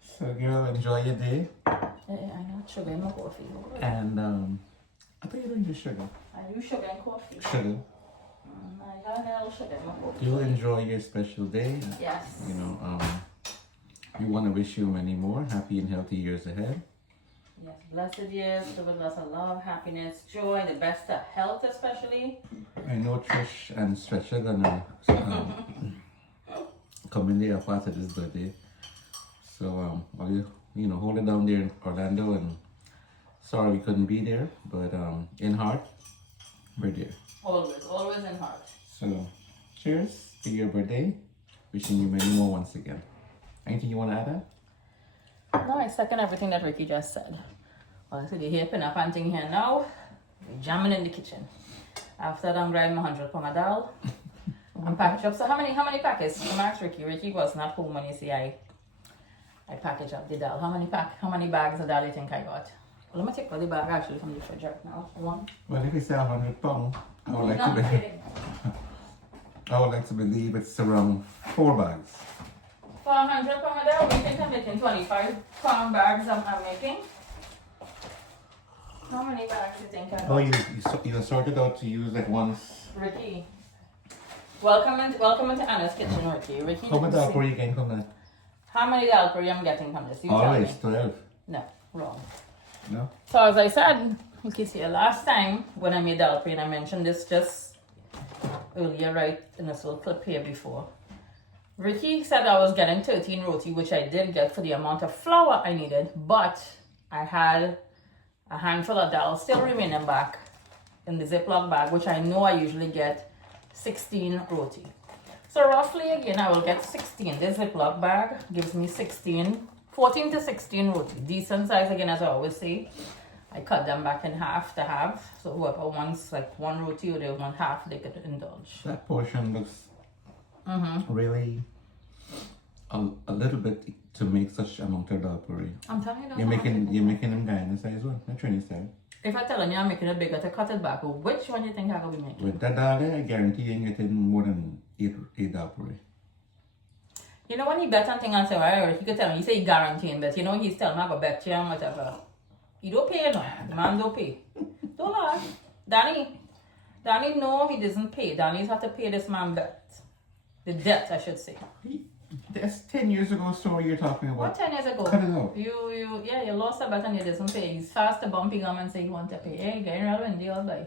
So, girl, enjoy your day. I know sugar in my coffee. And I thought you didn't do sugar. I use sugar in coffee. Sugar. I have a little sugar in my coffee. You enjoy your special day. Yes. You know, we want to wish you many more happy and healthy years ahead. Yes, blessed years, filled with lots of love, happiness, joy, the best of health especially. I know Trish and Stretch are gonna come in there after this birthday. So while you know, hold it down there in Orlando, and sorry we couldn't be there, but in heart, we're there. Always, always in heart. So cheers to your birthday. Wishing you many more once again. Anything you want to add? No, I second everything that Ricky just said. Well, I said you're here, pin up and thing here now. We're jamming in the kitchen. After that, I'm grabbing my 100 pound of dal. I'm package up. So how many packets? I'm asked Ricky. Ricky was not home when you see I package up the dal. How many bags of dal you think I got? Well, let me take out the bag actually from the fridge right now. One. Well, if you say 100 pounds, I would like No, I'm to kidding. I would like to believe it's around 4 bags. For 100 pound of dal, we think I'm making 25 pound bags I'm making. How many bags do you think I got? Oh, you sorted out to use like once. Ricky. Welcome into Anna's kitchen, Ricky. Ricky. How much didn't Dhal see- Puri you can come in? How many Dhal Puri I'm getting from this? You tell me. Always 12. No, wrong. No? So as I said, you can see last time when I made Dhal Puri, and I mentioned this just earlier, right in this little clip here before. Ricky said I was getting 13 roti, which I did get for the amount of flour I needed, but I had a handful of dal still remaining back in the Ziploc bag, which I know I usually get 16 roti. So roughly again, I will get 16. This Ziploc bag gives me 14 to 16 roti. Decent size again, as I always say. I cut them back in half to have, so whoever wants like one roti or they want half, they could indulge. That portion looks really a little bit to make such amount of Dhal Puri. I'm telling you, You're making them Guyana size one, not Trini style. if I tell you I'm making it bigger to cut it back, which one you think I could be making? With that dal there, I guarantee you ain't getting more than 8 Dhal Puri. You know when he bet on thing and say, right, he could tell me, he say he guaranteeing, but you know he's telling me I go bet you and whatever. He don't pay no. The man don't pay. Don't lie. Danny no, he doesn't pay. Danny's have to pay this man bet. The debt, I should say. That's 10 years ago story you're talking What, about. 10 years ago? Cut it out. You lost a bet and you doesn't pay. He's fast to bumping him and say he want to pay. Hey, getting real windy all day.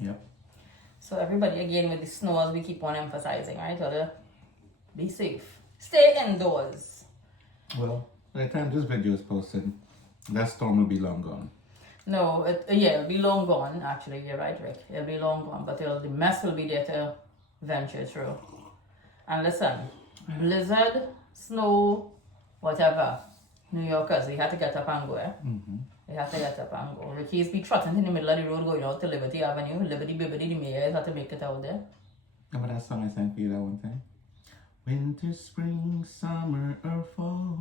Yep. So everybody again with the snow, as we keep on emphasizing, right? Be safe. Stay indoors. Well, by the time this video is posted, that storm will be long gone. No, it'll be long gone. Actually, you're right, Rick. It'll be long gone, but the mess will be there to venture through. And listen, blizzard, snow, whatever. New Yorkers, they had to get up and go. They have to get up and go. Ricky's be trotting in the middle of the road going out to Liberty Avenue. Liberty, Bibbidi, the mayors had to make it out there. Remember that song I sang for you that one time? Winter, spring, summer, or fall,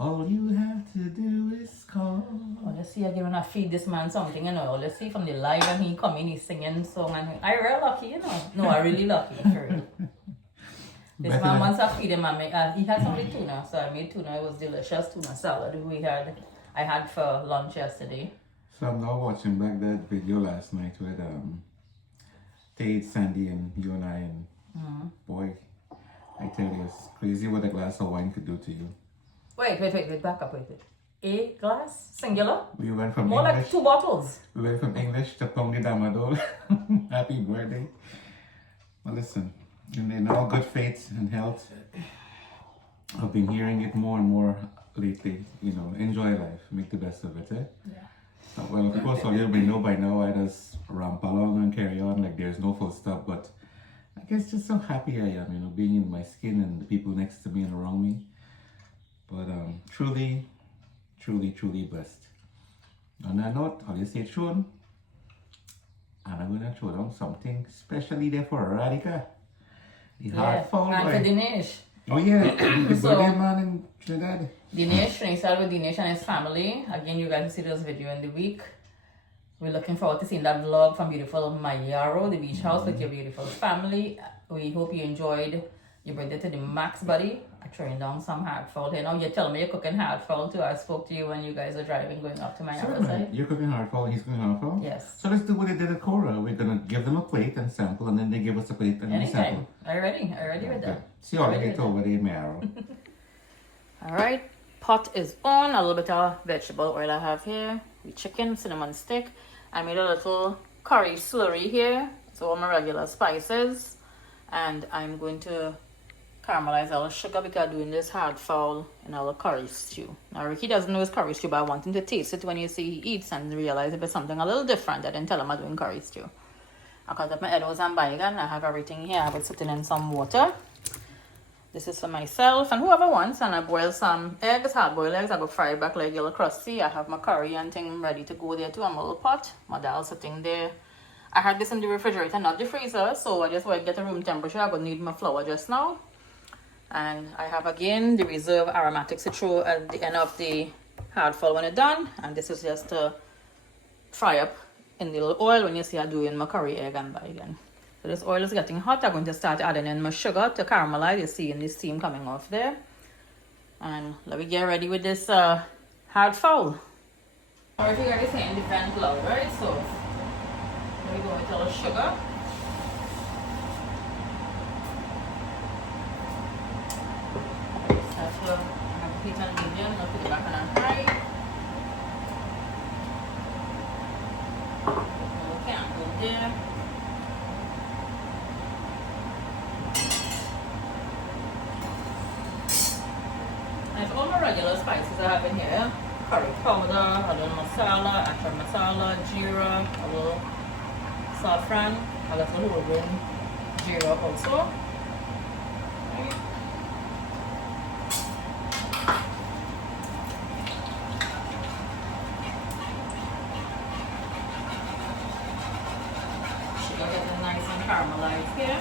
all you have to do is call. Oh, let's see, I'm gonna feed this man something, you know. Let's see from the live and he come in, he's singing song and I real lucky, you know. No, I really lucky, for real. This Better man than- wants to feed him and he had some of the tuna, so I made tuna. It was delicious tuna salad I had for lunch yesterday. So I'm now watching back that video last night with Tate, Sandy, and you and I, and boy, I tell you, it's crazy what a glass of wine could do to you. Wait, back up, wait. A glass? Singular? We went from More English. like 2 bottles. We went from English to Pony Damadol. Happy birthday. Well, listen, in all good faith and health, I've been hearing it more and more lately. You know, enjoy life, make the best of it, eh? Yeah. So, well, of course, all you may know by now, I just ramp along and carry on like there's no full stop. But I guess just how happy I am, you know, being in my skin and the people next to me and around me. But truly blessed. On that note, I'll just say, Sean, And I'm gonna throw down something specially there for Radhika. The Yeah, hard fowl and for boy. Dinesh. Oh yeah, the So- birthday man in Trinidad. Dinesh, when you start with Dinesh and his family, again, you guys will see this video in the week. We're looking forward to seeing that vlog from beautiful Mayaro, the beach house with your beautiful family. We hope you enjoyed your birthday to the max, buddy. I'm throwing down some hard fowl here. Now you're telling me you're cooking hard fowl too. I spoke to you when you guys were driving going up to Sure, Mayaro man. side. You're cooking hard fowl, he's cooking hard fowl? Yes. So let's do what they did at Cora. We're gonna give them a plate and sample, and then they give us a plate and we Anytime. sample. Are you ready? Are you ready with that? See you all Ready later with over there, Maro. Alright, pot is on. A little bit of vegetable oil I have here. The chicken, cinnamon stick. I made a little curry slurry here. So all my regular spices. And I'm going to caramelize our sugar because I'm doing this hard fowl in our curry stew. Now Ricky doesn't know it's curry stew, but I want him to taste it when you see he eats and realize if it's something a little different. I didn't tell him I'm doing curry stew. I cut up my Eddoes and Bhigan. I have everything here. I have it sitting in some water. This is for myself and whoever wants. And I boil some eggs, hard boiled eggs. I go fry it back like yellow crusty. I have my curry and thing ready to go there too. I'm a little pot. My dal sitting there. I had this in the refrigerator, not the freezer. So I just want to get a room temperature. I'm going to need my flour just now. And I have again the reserve aromatics to throw at the end of the hard fowl when it's done. And this is just to fry up in the little oil when you see I'm doing my curry egg and Bhigan. So this oil is getting hot. I'm going to start adding in my sugar to caramelize. You see in the steam coming off there. And let me get ready with this hard fowl. Or if you guys saying different loud, right? So let me go with a little sugar. That's the I have to heat on medium. I'll put it back on high. Little candle there. I have all my regular spices I have in here. Curry powder, a little masala, extra masala, jeera, a little saffron, a little whole grain jeera also. Right. Sugar getting nice and caramelized here.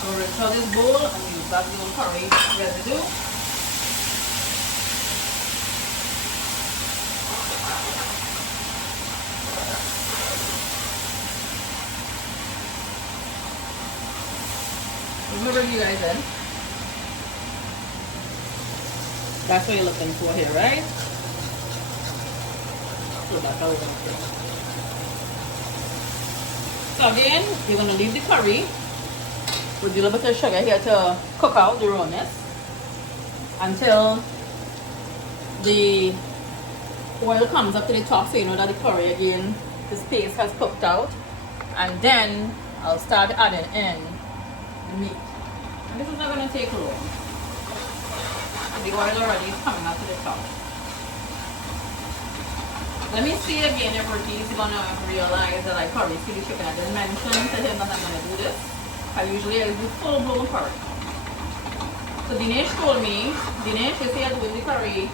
So rinse out this bowl and use that little curry residue. Remember you guys in. That's what you're looking for here, right? So that's how we're gonna do. So again, you're gonna leave the curry with a little bit of sugar here to cook out the rawness until the oil comes up to the top, so you know that the curry again, this paste has cooked out. And then I'll start adding in the meat. And this is not going to take long. The oil already is coming up to the top. Let me see again if Ricky is going to realize that I curry see the chicken. I didn't mention to him that I'm going to do this. I usually do full blown curry. So Dinesh told me, Dinesh, you see I doing the curry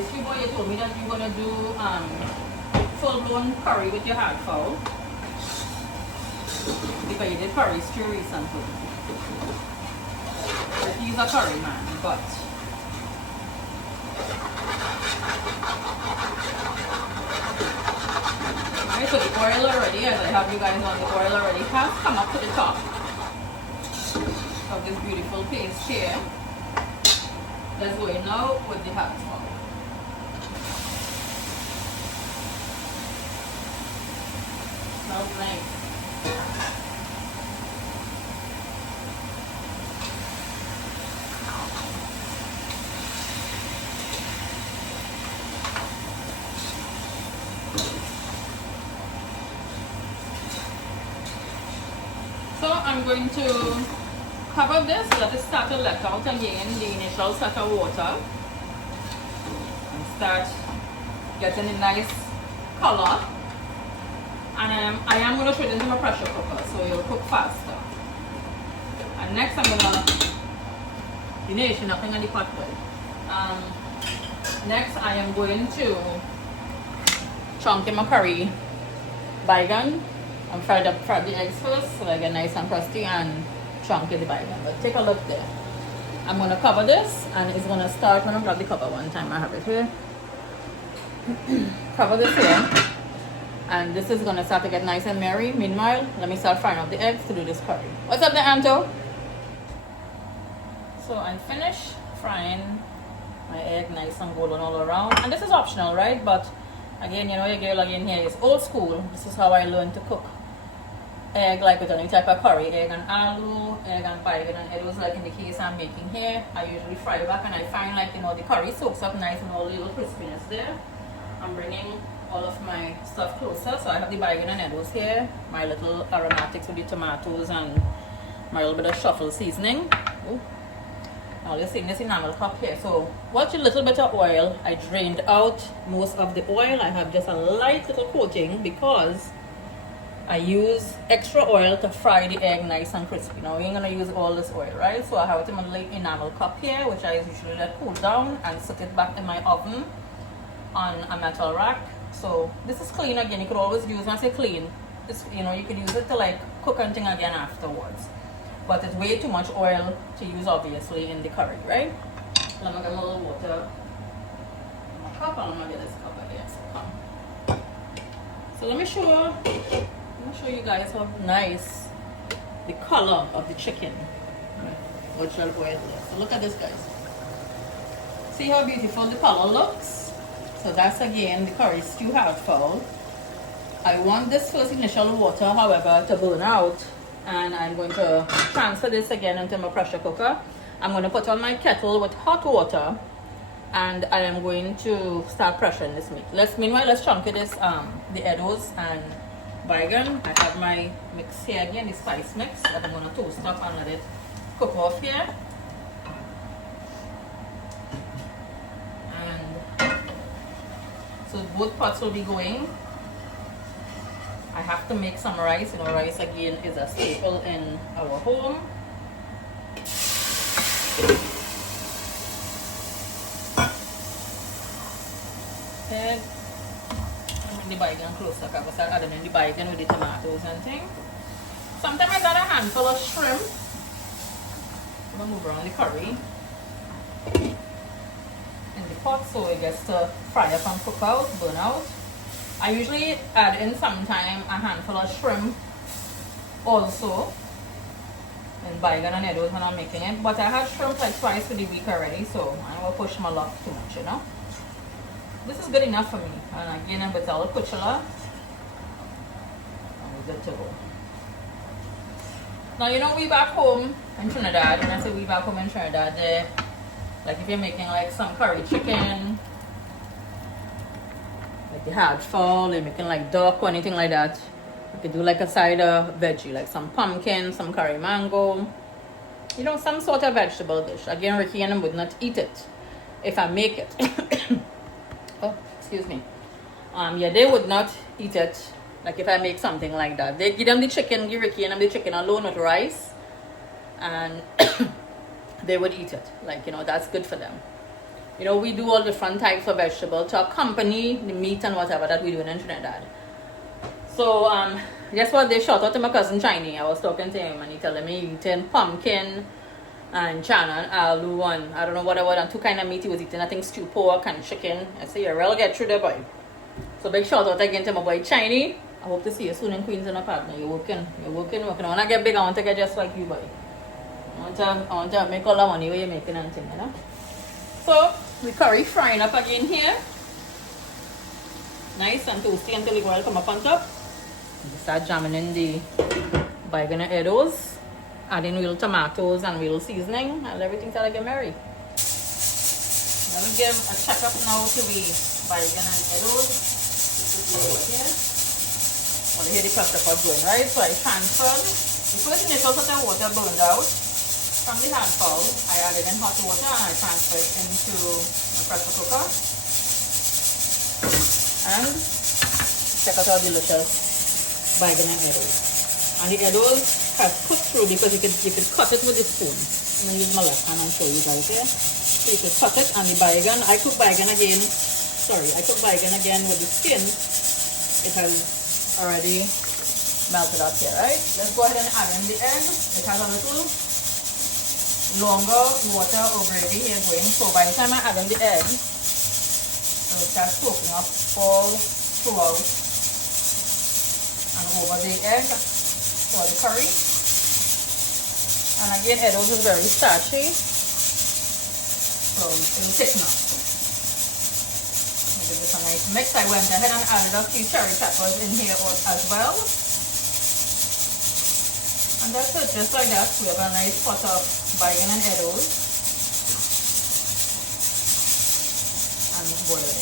stew boy, you told me that you're going to do full blown curry with your hard fowl. Because you did curry stew recently. But he's a curry man, but alright, so the oil already, as I have you guys on, the oil already has come up to the top of this beautiful paste here. Let's go in now with the hot fowl. Smells nice. So I'm going to cover this, let it start to let out again the initial set of water and start getting a nice color. And I am going to put it into my pressure cooker so it'll cook faster. And next I'm going to, she's nothing on the pot boil. Next I am going to chunk in my curry Bhigan. I'm fry the eggs first so they get nice and crusty and chunk in the Bhigan. But take a look there. I'm going to cover this and it's going to start when I grab the cover one time. I have it here. Cover this here. And this is going to start to get nice and merry. Meanwhile, let me start frying up the eggs to do this curry. What's up there, Anto? So I finished frying my egg nice and golden all around. And this is optional, right? But again, you know, your girl again here is old school. This is how I learned to cook egg, like with any type of curry. Egg and aloo, egg and Bhigan and Eddoes, like in the case I'm making here. I usually fry back and I find, like, you know, the curry soaks up nice and all the little crispiness there. I'm bringing all of my stuff closer. So I have the Bhigan and Eddoes here, my little aromatics with the tomatoes and my little bit of truffle seasoning. Ooh. Now you're seeing this enamel cup here. So watch a little bit of oil. I drained out most of the oil. I have just a light little coating because I use extra oil to fry the egg nice and crispy. Now we ain't gonna use all this oil, right? So I have it in my little enamel cup here, which I usually let cool down and set it back in my oven on a metal rack. So this is clean again. You could always use, when I say clean, this, you know, you could use it to like cook and thing again afterwards. But it's way too much oil to use obviously in the curry, right? Let me get a little water in my cup and I'm gonna get this cup again. So come. So let me show you guys how nice the color of the chicken with oil there. So look at this, guys. See how beautiful the color looks? So that's again the Curry Stew Hard Fowl. I want this first initial water, however, to burn out, and I'm going to transfer this again into my pressure cooker. I'm going to put on my kettle with hot water, and I am going to start pressuring this meat. Meanwhile, let's chunk this the Eddoes and Bhigan. I have my mix here again, the spice mix that I'm going to toast up and let it cook off here. So both pots will be going. I have to make some rice. You know, rice again is a staple in our home. Okay. The Bhigan close up. I will start adding in the Bhigan with the tomatoes and things. Sometimes I got a handful of shrimp. I'm gonna move around the curry in the pot so it gets to fry up and cook out, burn out. I usually add in sometime a handful of shrimp also in Bhigan and Eddoes when I'm making it, but I had shrimp like twice for the week already, so I don't want to push my luck too much, you know. This is good enough for me, and again I'm with our kuchela and we're good to go. Now, you know, we back home in Trinidad, when I say we back home in Trinidad, like if you're making like some curry chicken, like the hard fowl, you're making like duck or anything like that, you could do like a side of veggie, like some pumpkin, some curry mango, you know, some sort of vegetable dish. Again, Ricky and I would not eat it if I make it. Oh, excuse me. Yeah, they would not eat it like if I make something like that. They give them the chicken, give Ricky and them the chicken alone with rice, and they would eat it. Like, you know, that's good for them. You know, we do all different types of vegetables to accompany the meat and whatever that we do in Trinidad. So, guess what? They shout out to my cousin Chinese. I was talking to him and he telling me eating pumpkin and chana and aloo and I don't know whatever, and two kind of meat he was eating. I think stew pork and chicken. I say, you're real get through there, boy. So big shout out again to my boy Chinese. I hope to see you soon in Queens and a partner. You're working. I want to get big, I want to get just like you, boy. I want to make all the money where you're making and thing, you know. So the curry frying up again here. Nice and toasty until the oil come up on top. Start jamming in the Bhigan and Eddoes. Adding real tomatoes and real seasoning, and everything till I get merry. Let me give a check up now to the Bhigan and Eddoes. This is here. I hear the pressure pot going, right? So I transferred the first initial sort of water burned out from the hard fowl. I added in hot water and I transferred it into the pressure cooker. And check out how delicious Bhigan and Eddoes. And the Eddoes has cooked through because you could cut it with a spoon. I'm gonna use my left hand and show you guys here. So you could cut it, and the Bhigan, I cook Bhigan again with the skin. It has already melted up here, right? Let's go ahead and add in the egg. It has a little longer water or gravy here going. So by the time I add in the egg, it starts soaking up all throughout and over the egg for the curry. And again, Eddoes is very starchy, so it will thicken up. Give this a nice mix. I went ahead and added a few cherry peppers in here as well. And that's it, just like that. We have a nice pot of Bhigan and Eddoes. And boil it.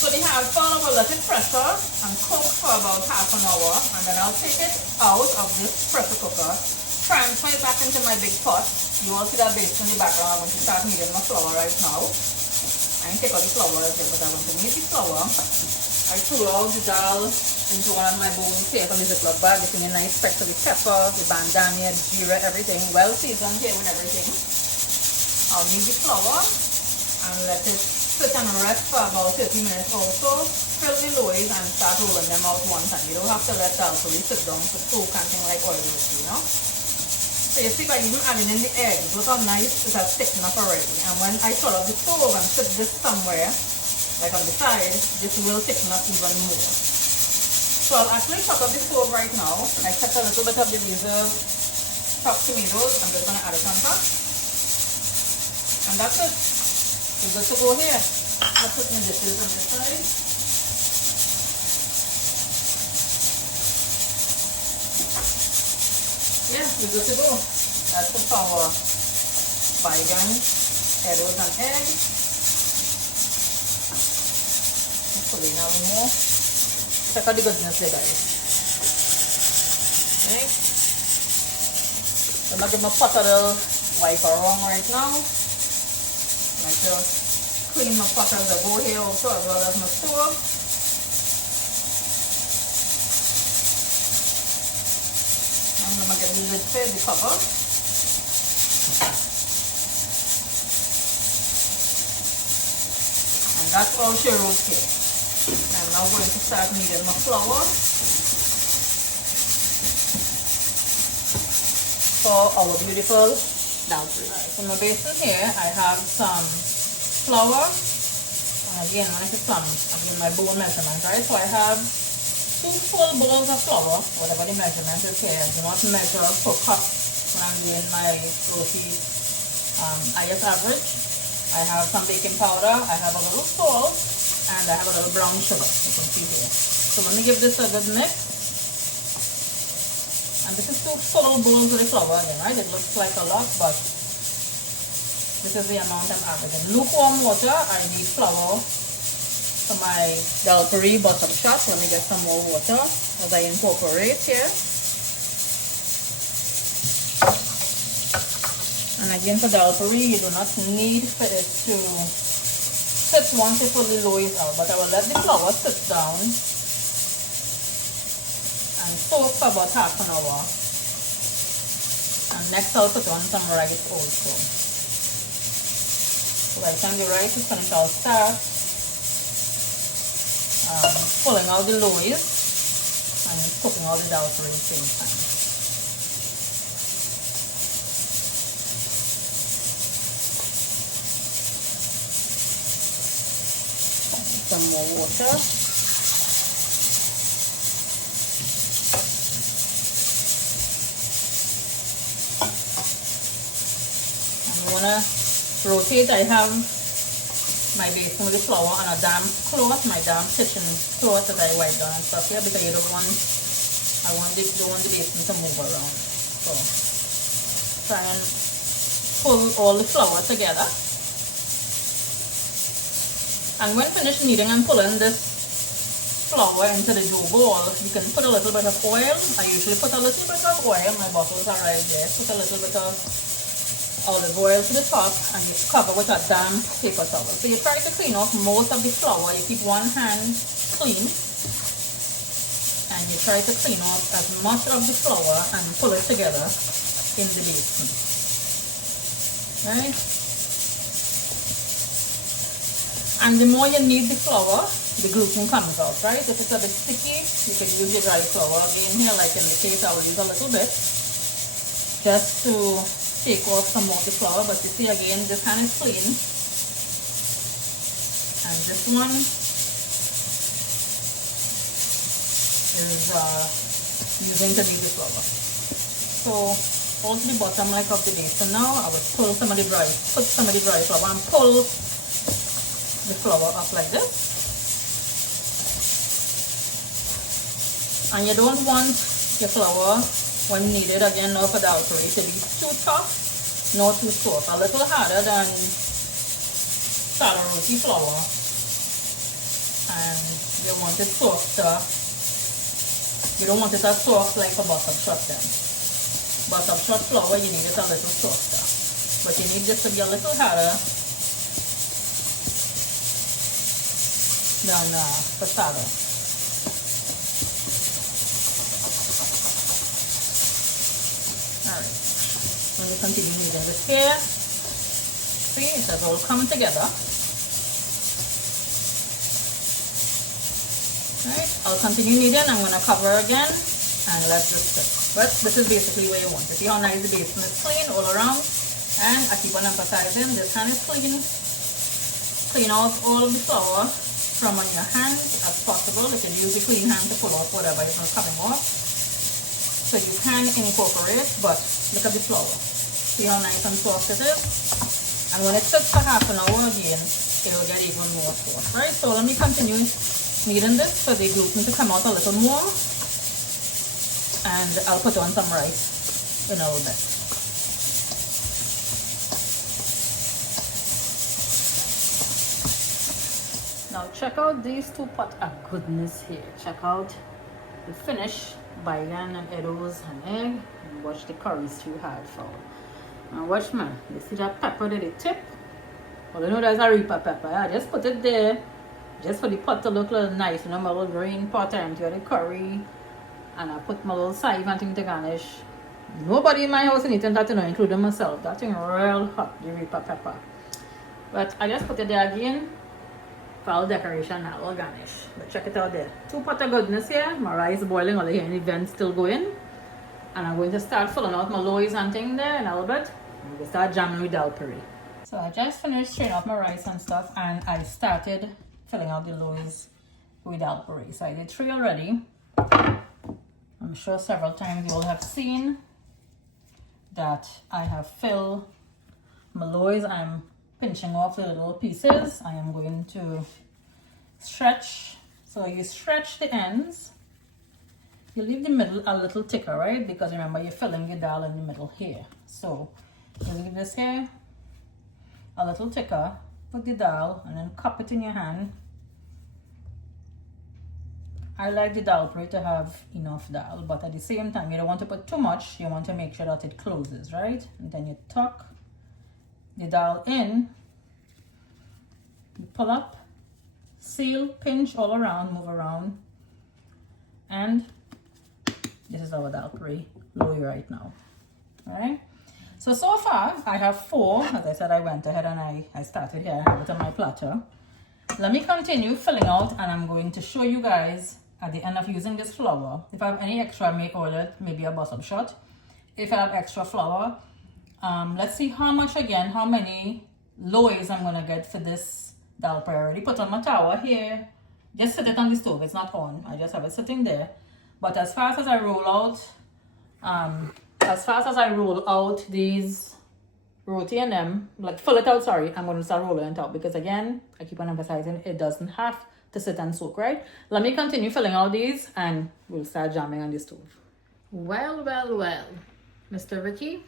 So the hard fowl, I will let it pressure and cook for about half an hour. And then I'll take it out of this pressure cooker, transfer it back into my big pot. You all see that base in the background. I'm going to start kneading my flour right now. I didn't take out the flour yet, but I want to knead the flour. I threw out the dal into one of my bowls here from the Ziploc bag, getting a nice fresh of the pepper, the bandania, the jeera, everything well seasoned here with everything. I'll knead the flour and let it sit and rest for about 30 minutes or so. Fill the loaves and start rolling them out one time. You don't have to let Dhal Puri sit down to soak and thing like oil roast, you know. So you see by even adding in the eggs, look how nice it has thickened up already. And when I turn off the stove and put this somewhere, like on the side, this will thicken up even more. So I'll actually chop up the stove right now. I cut a little bit of the reserve chopped tomatoes. I'm just going to add it on top. And that's it. We're good to go here. I'll put my dishes on this side. Yeah, we're good to go. That's the our Bhigan, Eddoes and egg. Hopefully now we know. Check out the goodness there, guys. Okay. I'm going to give my pot a little wipe around right now. I like to clean my pot as I go here also, as well as my stove. And I'm going to get the lid for the cover. And that's all she wrote here. I'm now going to start kneading my flour for our beautiful Dhal Puri. So my basin here, I have some flour. And again, when I say some, again my bowl measurement, right? So I have 2 full bowls of flour, whatever the measurement is here. I do not measure per cup when I'm doing my roti highest average. I have some baking powder, I have a little salt, and I have a little brown sugar, you can see here. So let me give this a good mix. And this is 2 full bowls of the flour again, right? It looks like a lot, but this is the amount I'm averaging. Lukewarm water, I need flour for my Dhal Puri bottom shot. Let me get some more water as I incorporate here. And again for Dhal Puri, you do not need for it to sit once it fully lows out, but I will let the flour sit down and soak for about half an hour. And next I'll put on some rice also. So by the time the rice is finished, I'll start pulling out the loaves and cooking all the Dhal Puri at the same time. Some more water. I'm gonna rotate. I have my basin with the flour on a damp cloth, my damp kitchen cloth that I wipe down and stuff here, because you don't want the basin to move around. So try and pull all the flour together. And when finished kneading and pulling this flour into the dough ball, you can put a little bit of oil. I usually put a little bit of oil. My bottles are right there. Put a little bit of olive oil to the top, and you cover with a damp paper towel. So you try to clean off most of the flour. You keep one hand clean, you try to clean off as much of the flour and pull it together in the basin. Right? And the more you knead the flour, the gluten comes out, right? If it's a bit sticky, you can use your dry flour. Again here, like in the case, I will use a little bit just to take off some of the flour. But you see again, this hand is clean. And this one is using to knead the flour. So all to the bottom like of the basin now, I would pull some of the dry, put some of the dry flour and pull the flour up like this. And you don't want your flour when needed again now for Dhal Puri to be too tough nor too soft. A little harder than saddle roti flour, and you want it softer. You don't want it as soft like a buttershot then. Buttershot flour, you need it a little softer, but you need this to be a little harder than for saddle. Alright, let me continue kneading this here. See, it has all come together. Alright, I'll continue kneading. I'm going to cover again and let this sit. But this is basically where you want it. See how nice the basin is clean all around. And I keep on emphasizing, this hand is clean. Clean out all the flour from on your hands as possible. You can use a clean hand to pull off whatever is not coming off. So you can incorporate, but look at the flour. See how nice and soft it is? And when it sits for half an hour again, it will get even more soft, right? So let me continue kneading this for the gluten to come out a little more. And I'll put on some rice in a little bit. Now check out these two pots of goodness here. Check out the finish. Bhigan and Eddoes and egg, and watch the Curry Stew Hard Fowl. And watch man, you see that pepper at the tip? Well, you know there's a reaper pepper. I just put it there just for the pot to look a little nice. You know, my little green pot I empty the curry, and I put my little side and thing to garnish. Nobody in my house is eating that, you know, including myself. That thing real hot, the reaper pepper. But I just put it there again for all decoration now, all garnish. But check it out there. Two pot of goodness here. My rice boiling, all the here, and the vent still going. And I'm going to start filling out my loaves and thing there in a little bit. I'm going to start jamming with Dhal Puri. So I just finished straining off my rice and stuff, and I started filling out the loaves with Dhal Puri. So I did 3 already. I'm sure several times you will have seen that I have filled my loaves. I'm pinching off the little pieces. I am going to stretch. So you stretch the ends. You leave the middle a little thicker, right? Because remember, you're filling your dal in the middle here. So you leave this here a little thicker, put the dal, and then cup it in your hand. I like the Dhal Puri to have enough dal, but at the same time, you don't want to put too much. You want to make sure that it closes, right? And then you tuck the dal in, you pull up, seal, pinch all around, move around, and this is our Dhal Puri loaf right now. All right. So far I have 4. As I said, I went ahead and I started here. I have it on my platter. Let me continue filling out, and I'm going to show you guys at the end of using this flour. If I have any extra, I may oil it, maybe a bottom shot. If I have extra flour, let's see how many loaves I'm gonna get for this Dhal Puri. I already put on my tower here. Just set it on the stove, it's not on. I just have it sitting there. But as fast as I roll out, these roti and them, like fill it out, sorry, I'm gonna start rolling it out, because again, I keep on emphasizing it doesn't have to sit and soak, right? Let me continue filling out these and we'll start jamming on the stove. Well, Mr. Ricky,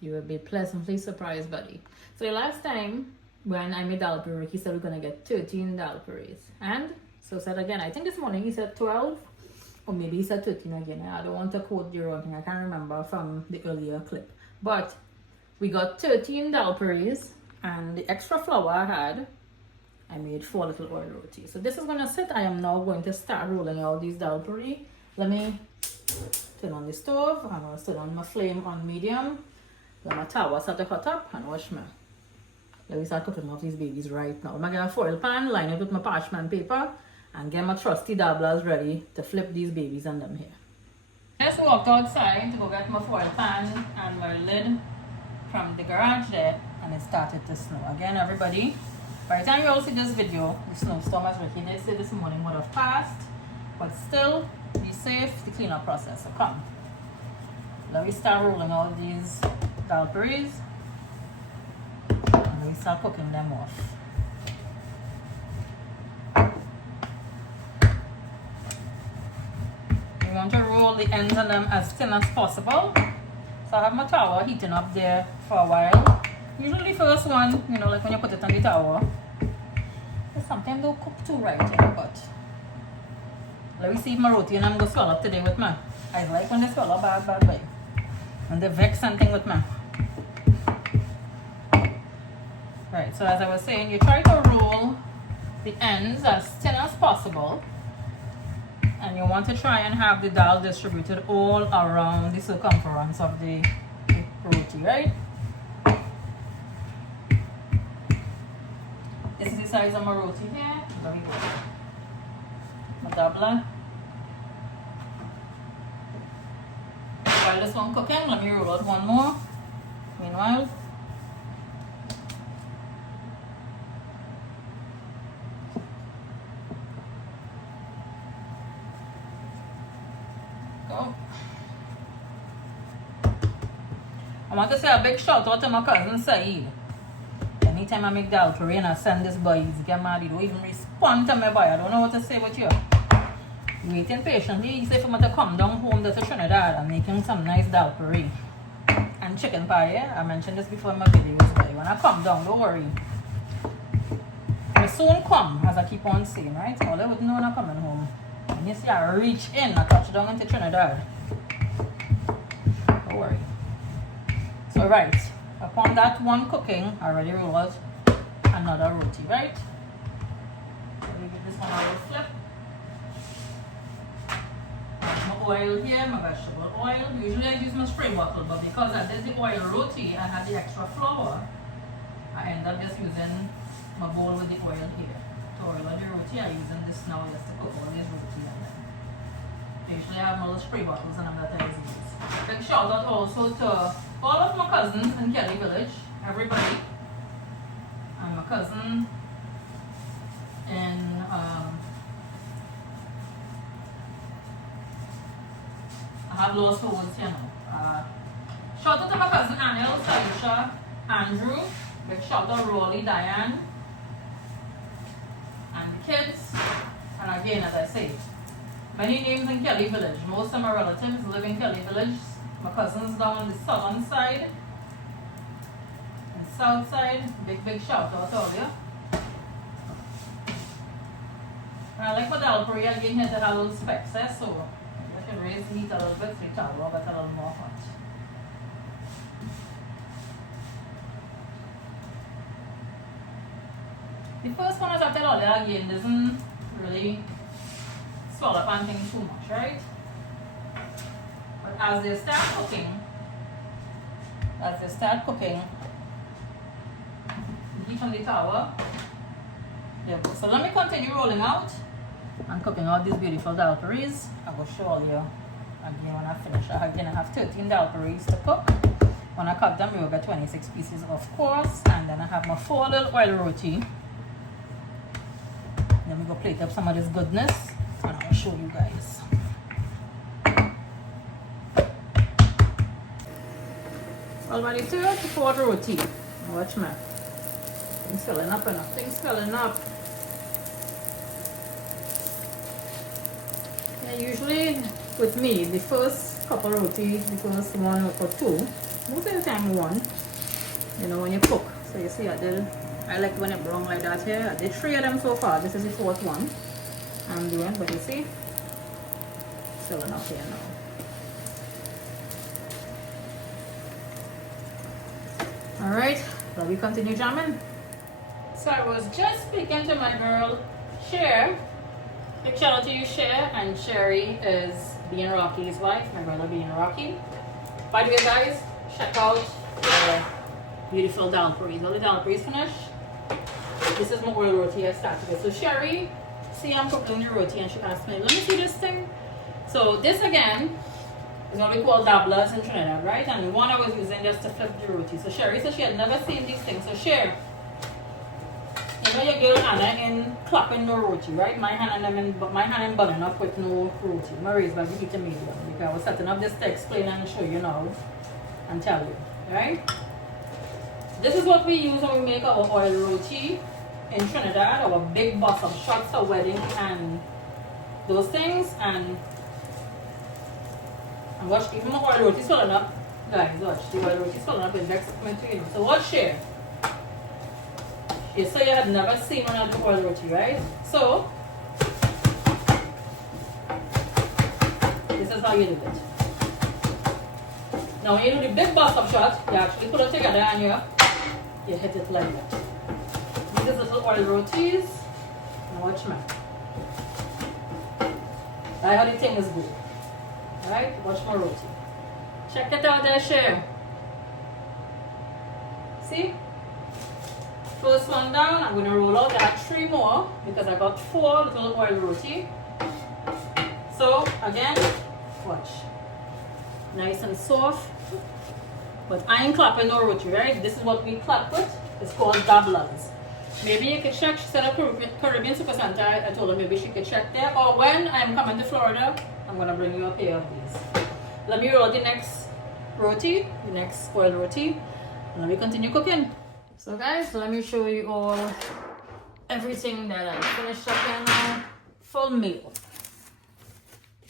you will be pleasantly surprised, buddy. So the last time when I made Dhal Puri, Ricky said we're gonna get 13 Dhal Puris. And so said again, I think this morning he said 12, or maybe he said 13 again. I don't want to quote the wrong thing, I can't remember from the earlier clip. But we got 13 Dhal Puris, and the extra flour I had, I made 4 little oil rotis. So this is gonna sit. I am now going to start rolling out these Dhal Puri Let me turn on the stove. I'm going to turn on my flame on medium. Let my towel start to hot up and watch me. Let me start cooking off these babies right now. I'm going to get a foil pan, line it with my parchment paper, and get my trusty dabblers ready to flip these babies on them here. I just walked outside to go get my foil pan and my lid from the garage there, and it started to snow. Again, everybody, by the time you all see this video, the snowstorm, as Ricky did say this morning, would have passed, but still, be safe, the cleanup process will come. Let me start rolling out these Dhal Puris, and let me start cooking them off. You want to roll the ends of them as thin as possible. So I have my tower heating up there for a while. Usually first one, you know, like when you put it on the tower, sometimes don't cook too right, you know, but let me see if my roti and I'm going to swell up today with me. I like when they swell up bad way. When they vex something with me. Right, so as I was saying, you try to roll the ends as thin as possible. And you want to try and have the dal distributed all around the circumference of the roti, right? This is the size of my roti here. Let me go. My dabbler. While this one cooking, let me roll out one more. Meanwhile, I want to say a big shout out to my cousin Saeed. Anytime I make Dhal Puri and I send this boy, he's get mad, he don't even respond to me, boy. I don't know what to say with you. Waiting patiently, he said for me to come down home to Trinidad and making some nice Dhal Puri and chicken pie, yeah? I mentioned this before in my videos, boy. When I come down, don't worry. I soon come, as I keep on saying, right? All I would know when I'm coming home. And you see I reach in, I touch down into Trinidad. Don't worry. So right, upon that one cooking, I already rolled out another roti, right? Let me give this one a little flip. My oil here, my vegetable oil. Usually I use my spray bottle, but because I did the oil roti, I had the extra flour. I end up just using my bowl with the oil here. To oil the roti, I'm using this now just to cook all these roti in there. Usually I have my little spray bottles and I'm that I use. Big shout out also to all of my cousins in Kelly Village, everybody, and my cousin in I have lost for words here now. Shout out to my cousin Anil, Sayusha, Andrew, big shout out Rolly, Diane, and the kids. And again, as I say, many names in Kelly Village. Most of my relatives live in Kelly Village. My cousins down on the southern side and south side. Big shout out to all you. And I like my Dhal Puri again here to have a little specks there, so I can raise the heat a little bit so it will get a little more hot. The first one, as I tell all you again, doesn't really swell up on things too much, right? But as they start cooking, the heat on the tower. There we go. So let me continue rolling out and cooking out these beautiful Dhal Puris. I will show all you again when I finish. Again, I have 13 Dhal Puris to cook. When I cut them, we will get 26 pieces, of course. And then I have my 4 little oil roti. Then we go plate up some of this goodness and I'll show you guys. Well, by the third to fourth roti, watch me. Things filling up enough. Things filling up. Yeah, usually with me, the first couple roti, the first one or two, most of the time one, you know, when you cook. So you see I like when it brown like that here. I did 3 of them so far. This is the 4th one I'm doing, but you see, still enough here now. Alright, so we continue jamming. So I was just speaking to my girl, Cher. Big shout out to you, Cher. And Sherry is Being Rocky's wife, my brother being Rocky. By the way, guys, check out the beautiful Dhal Puris. All the Dhal Puris finished. This is my oil roti I started with. So Sherry, see I'm cooking the roti and she asked me, let me see this thing. So this again is what we call dabblers in Trinidad, right? And the one I was using just to flip the roti. So Sherry said she had never seen these things. So Sherry, you know your girl Hannah in clapping no roti, right? My hand in bunning up with no roti. My raised by the heat medium. Because I was setting up this to explain and show you now and tell you, right? This is what we use when we make our oil roti in Trinidad, our big bosom shots for wedding and those things. And watch, even my oil roti is filling up, guys, watch, the oil roti is filling up with next coming to you. So what share? You say you had never seen one of the oil roti, right? So this is how you do it. Now when you do the big bosom shot, you actually put it together and you hit it like that. These little oil rotis. Now watch me. That's how the thing is good. Alright, watch my roti. Check it out there, share. See? First one down, I'm going to roll out. I have 3 more because I got 4 little oil roti. So again, watch. Nice and soft. But I ain't clapping no roti, right? This is what we clap with. It's called dabblers. Maybe you could check. She said a Caribbean Super Center. I told her maybe she could check there. Or when I'm coming to Florida, I'm going to bring you a pair of these. Let me roll the next roti, the next oil roti, and let me continue cooking. So guys, let me show you all everything that I finished up in a full meal.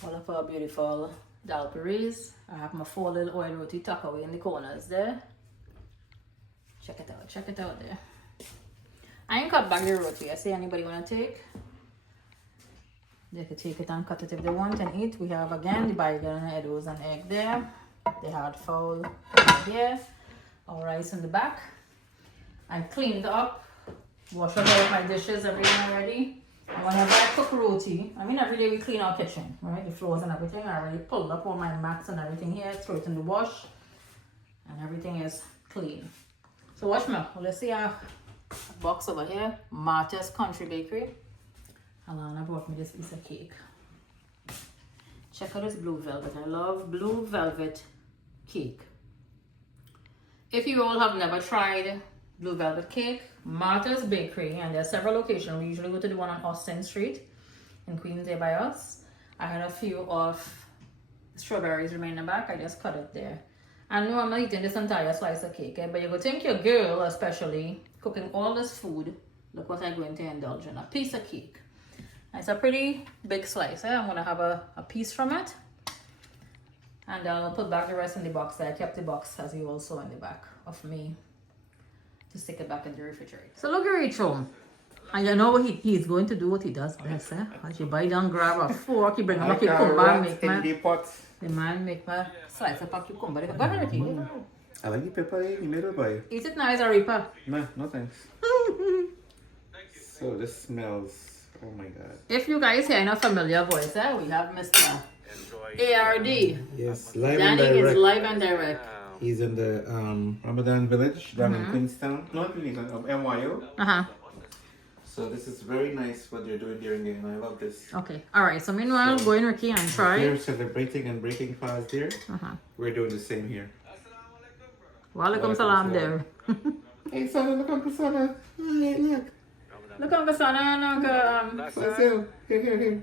All of our beautiful Dhal Puris. I have my 4 little oil roti tucked away in the corners there. Check it out there. I ain't cut back the roti. I see anybody want to take? They could take it and cut it if they want and eat. We have again the Bhigan and Eddoes and egg there. The hard fowl here. Our rice in the back. I cleaned up, washed all my dishes, everything already. And whenever I cook roti, I mean every day we clean our kitchen, right? The floors and everything. I already pulled up all my mats and everything here, throw it in the wash, and everything is clean. So watch me. Let's see our box over here. Martha's Country Bakery. Alana brought me this piece of cake. Check out this blue velvet. I love blue velvet cake. If you all have never tried blue velvet cake, Martha's Bakery, and there are several locations. We usually go to the one on Austin Street in Queens there by us. I had a few of strawberries remaining back. I just cut it there. And no, I'm not eating this entire slice of cake, but you would think your girl, especially, cooking all this food. Look what I'm going to indulge in. A piece of cake. It's a pretty big slice. I'm going to have a piece from it. And I'll put back the rest in the box there. I kept the box, as you all saw in the back of me, to stick it back in the refrigerator. So look at Rachel. And you know he's going to do what he does best. As you buy down, grab a fork, you bring him a cucumber and make the man make my slice up a cucumber. Go ahead, Ricky. I like the pepper in the middle, boy. Eat it now as a reaper. No thanks. So this smells, oh my god. If you guys hear a familiar voice, we have Mr. ARD. Yes, live Danny and direct. is live and direct. He's in the Ramadan village down in Queenstown. Not Queenstown, MYO. So this is very nice what they're doing during the day, and I love this. Okay, alright. So meanwhile, go in, Ricky, and try. They're celebrating and breaking fast there. We're doing the same here. Walaikum salam there. Hey, Sana, look, Uncle Sana. Hey, look. Look, Uncle Sana and Uncle. Here.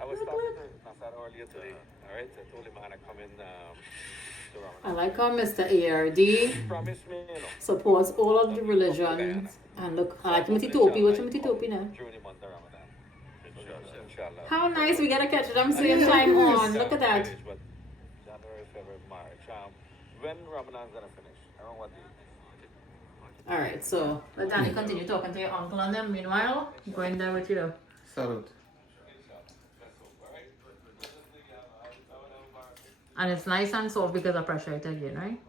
I was talking to Nasar earlier today. Alright, I told him I'm gonna come in to Ramadan. I like how Mr. ARD Promise me, you know, supports all of the religions. And look, I like Mititopi. What's Mititopi now? during the month of Ramadan. Inshallah. How nice we gotta catch them same time on. Look at that. But January, February, March. When Ramadan's gonna finish? Around what date? Alright, so let Danny continue talking to your uncle and them. Meanwhile, go in there with you. Salute. And it's nice and soft because I pressure it again, right?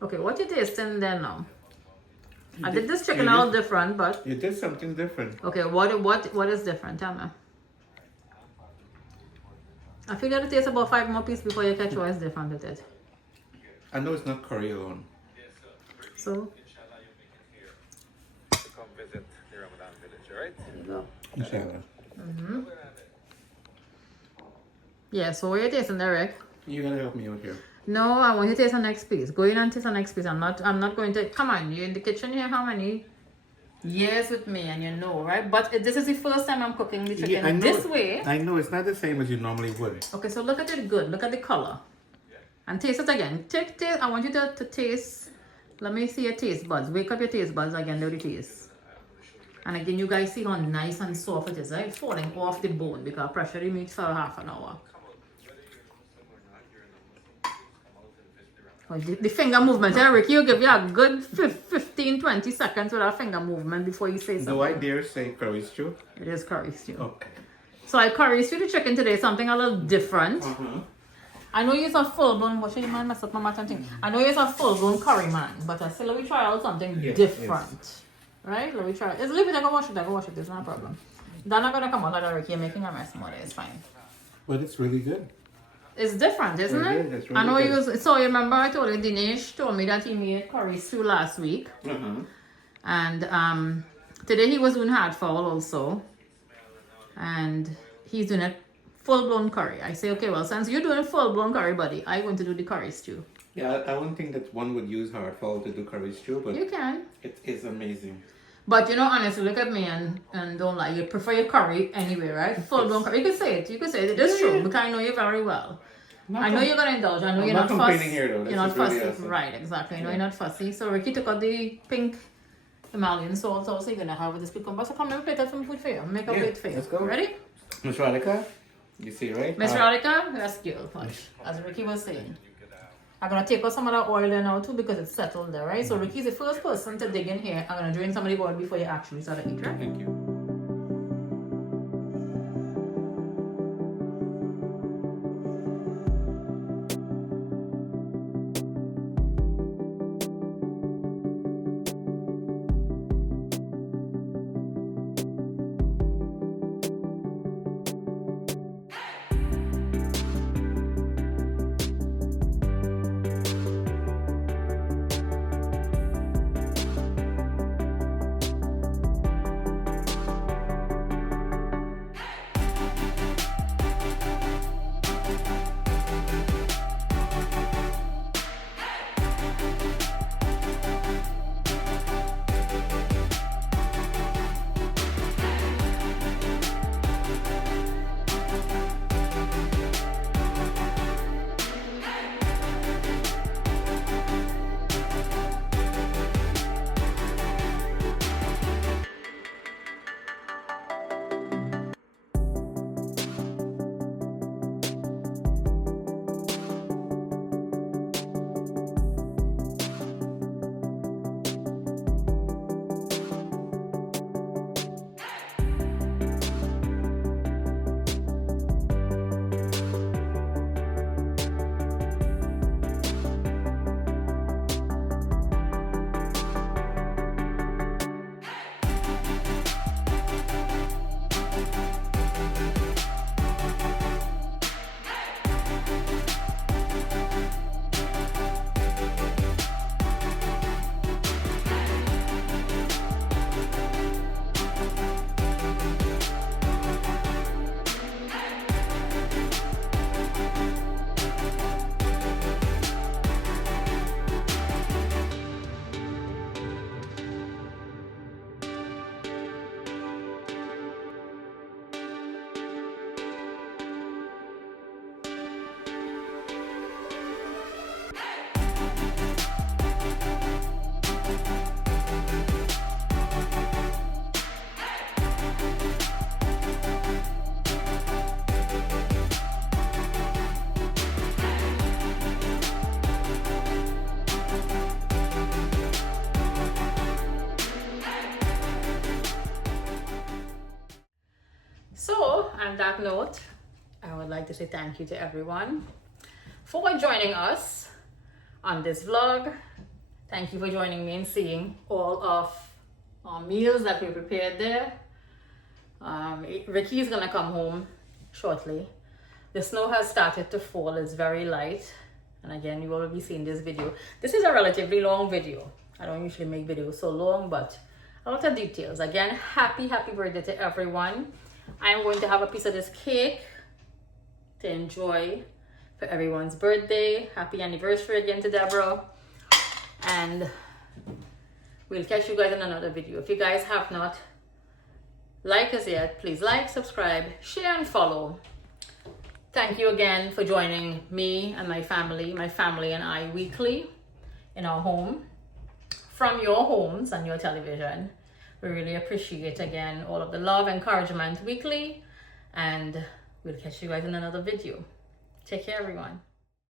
Okay, what you tasting there now? I did this chicken all different, but You did something different. okay, what is different? Tell me. I feel you have to taste about 5 more pieces before you catch what is different with it. I know it's not curry alone. So, To come visit the Ramadan village, alright? there you go. Inshallah. Yeah, so what you tasting there, Rick? You gotta help me out here. No, I want you to taste the next piece. Go in and taste the next piece. I'm not going to. Come on, you're in the kitchen here. How many years with me, and you know, right? But this is the first time I'm cooking the chicken this way. I know it's not the same as you normally would. Okay, so look at it good. Look at the color, and taste it again. Taste. I want you to taste. Let me see your taste buds. Wake up your taste buds again. Do the taste. And again, you guys see how nice and soft it is, right? Falling off the bone because I pressure the meat for half an hour. Oh, the finger movement, Eric, you give you a good 15-20 seconds with a finger movement before you say something. Do I dare say curry stew? It is curry stew. Okay. So I curry stew the chicken today, something a little different. I know you're a full-blown, what should you mind mess up my math thing? I know you're a full-blown curry man, but I still let me try out something different. Yes. Right? Let me try it. Just leave it, I can wash it, it's not a problem. That's not gonna come out like that, Rick. You're making a mess more, it's fine. But it's really good. It's different, isn't it? It's really I know good. so you remember I told you Dinesh told me that he made curry stew last week. And today he was doing hard fowl also. And he's doing a full-blown curry. I say, okay, well, since you're doing a full-blown curry, buddy, I'm going to do the curry stew. Yeah, I wouldn't think that one would use hard fowl to do curry stew, but You can. it is amazing. But you know, honestly, look at me and don't lie. You prefer your curry anyway, right? Full-blown curry. You can say it. It is true because I know you very well. I know you're going to indulge. I know you're not fussy. complaining here, though. You're not This is really fussy. awesome. Right, exactly. I know you're not fussy. So Ricky took out the pink Himalayan salt also. You're going to have with this cucumber. So come, let me plate out some food for you. Make a plate for you. let's go. Ready? Miss Radhika, you see, right? Miss Radhika, that's girl punch. As Ricky was saying. I'm going to take out some of that oil there now too because it's settled there, right? So Ricky's the first person to dig in here. I'm going to drain some of the oil before you actually start to eat, right? Thank you. On that note, I would like to say thank you to everyone for joining us on this vlog. Thank you for joining me and seeing all of our meals that we prepared there. Ricky is gonna come home shortly. The snow has started to fall. It's very light. And again, you will be seeing this video. This is a relatively long video. I don't usually make videos so long, but a lot of details. Again, happy birthday to everyone. I'm going to have a piece of this cake to enjoy for everyone's birthday. Happy anniversary again to Deborah. And we'll catch you guys in another video. If you guys have not liked us yet, please like, subscribe, share, and follow. Thank you again for joining me and my family and I weekly in our home from your homes and your television. We really appreciate again all of the love, encouragement weekly, and we'll catch you guys in another video. Take care, everyone.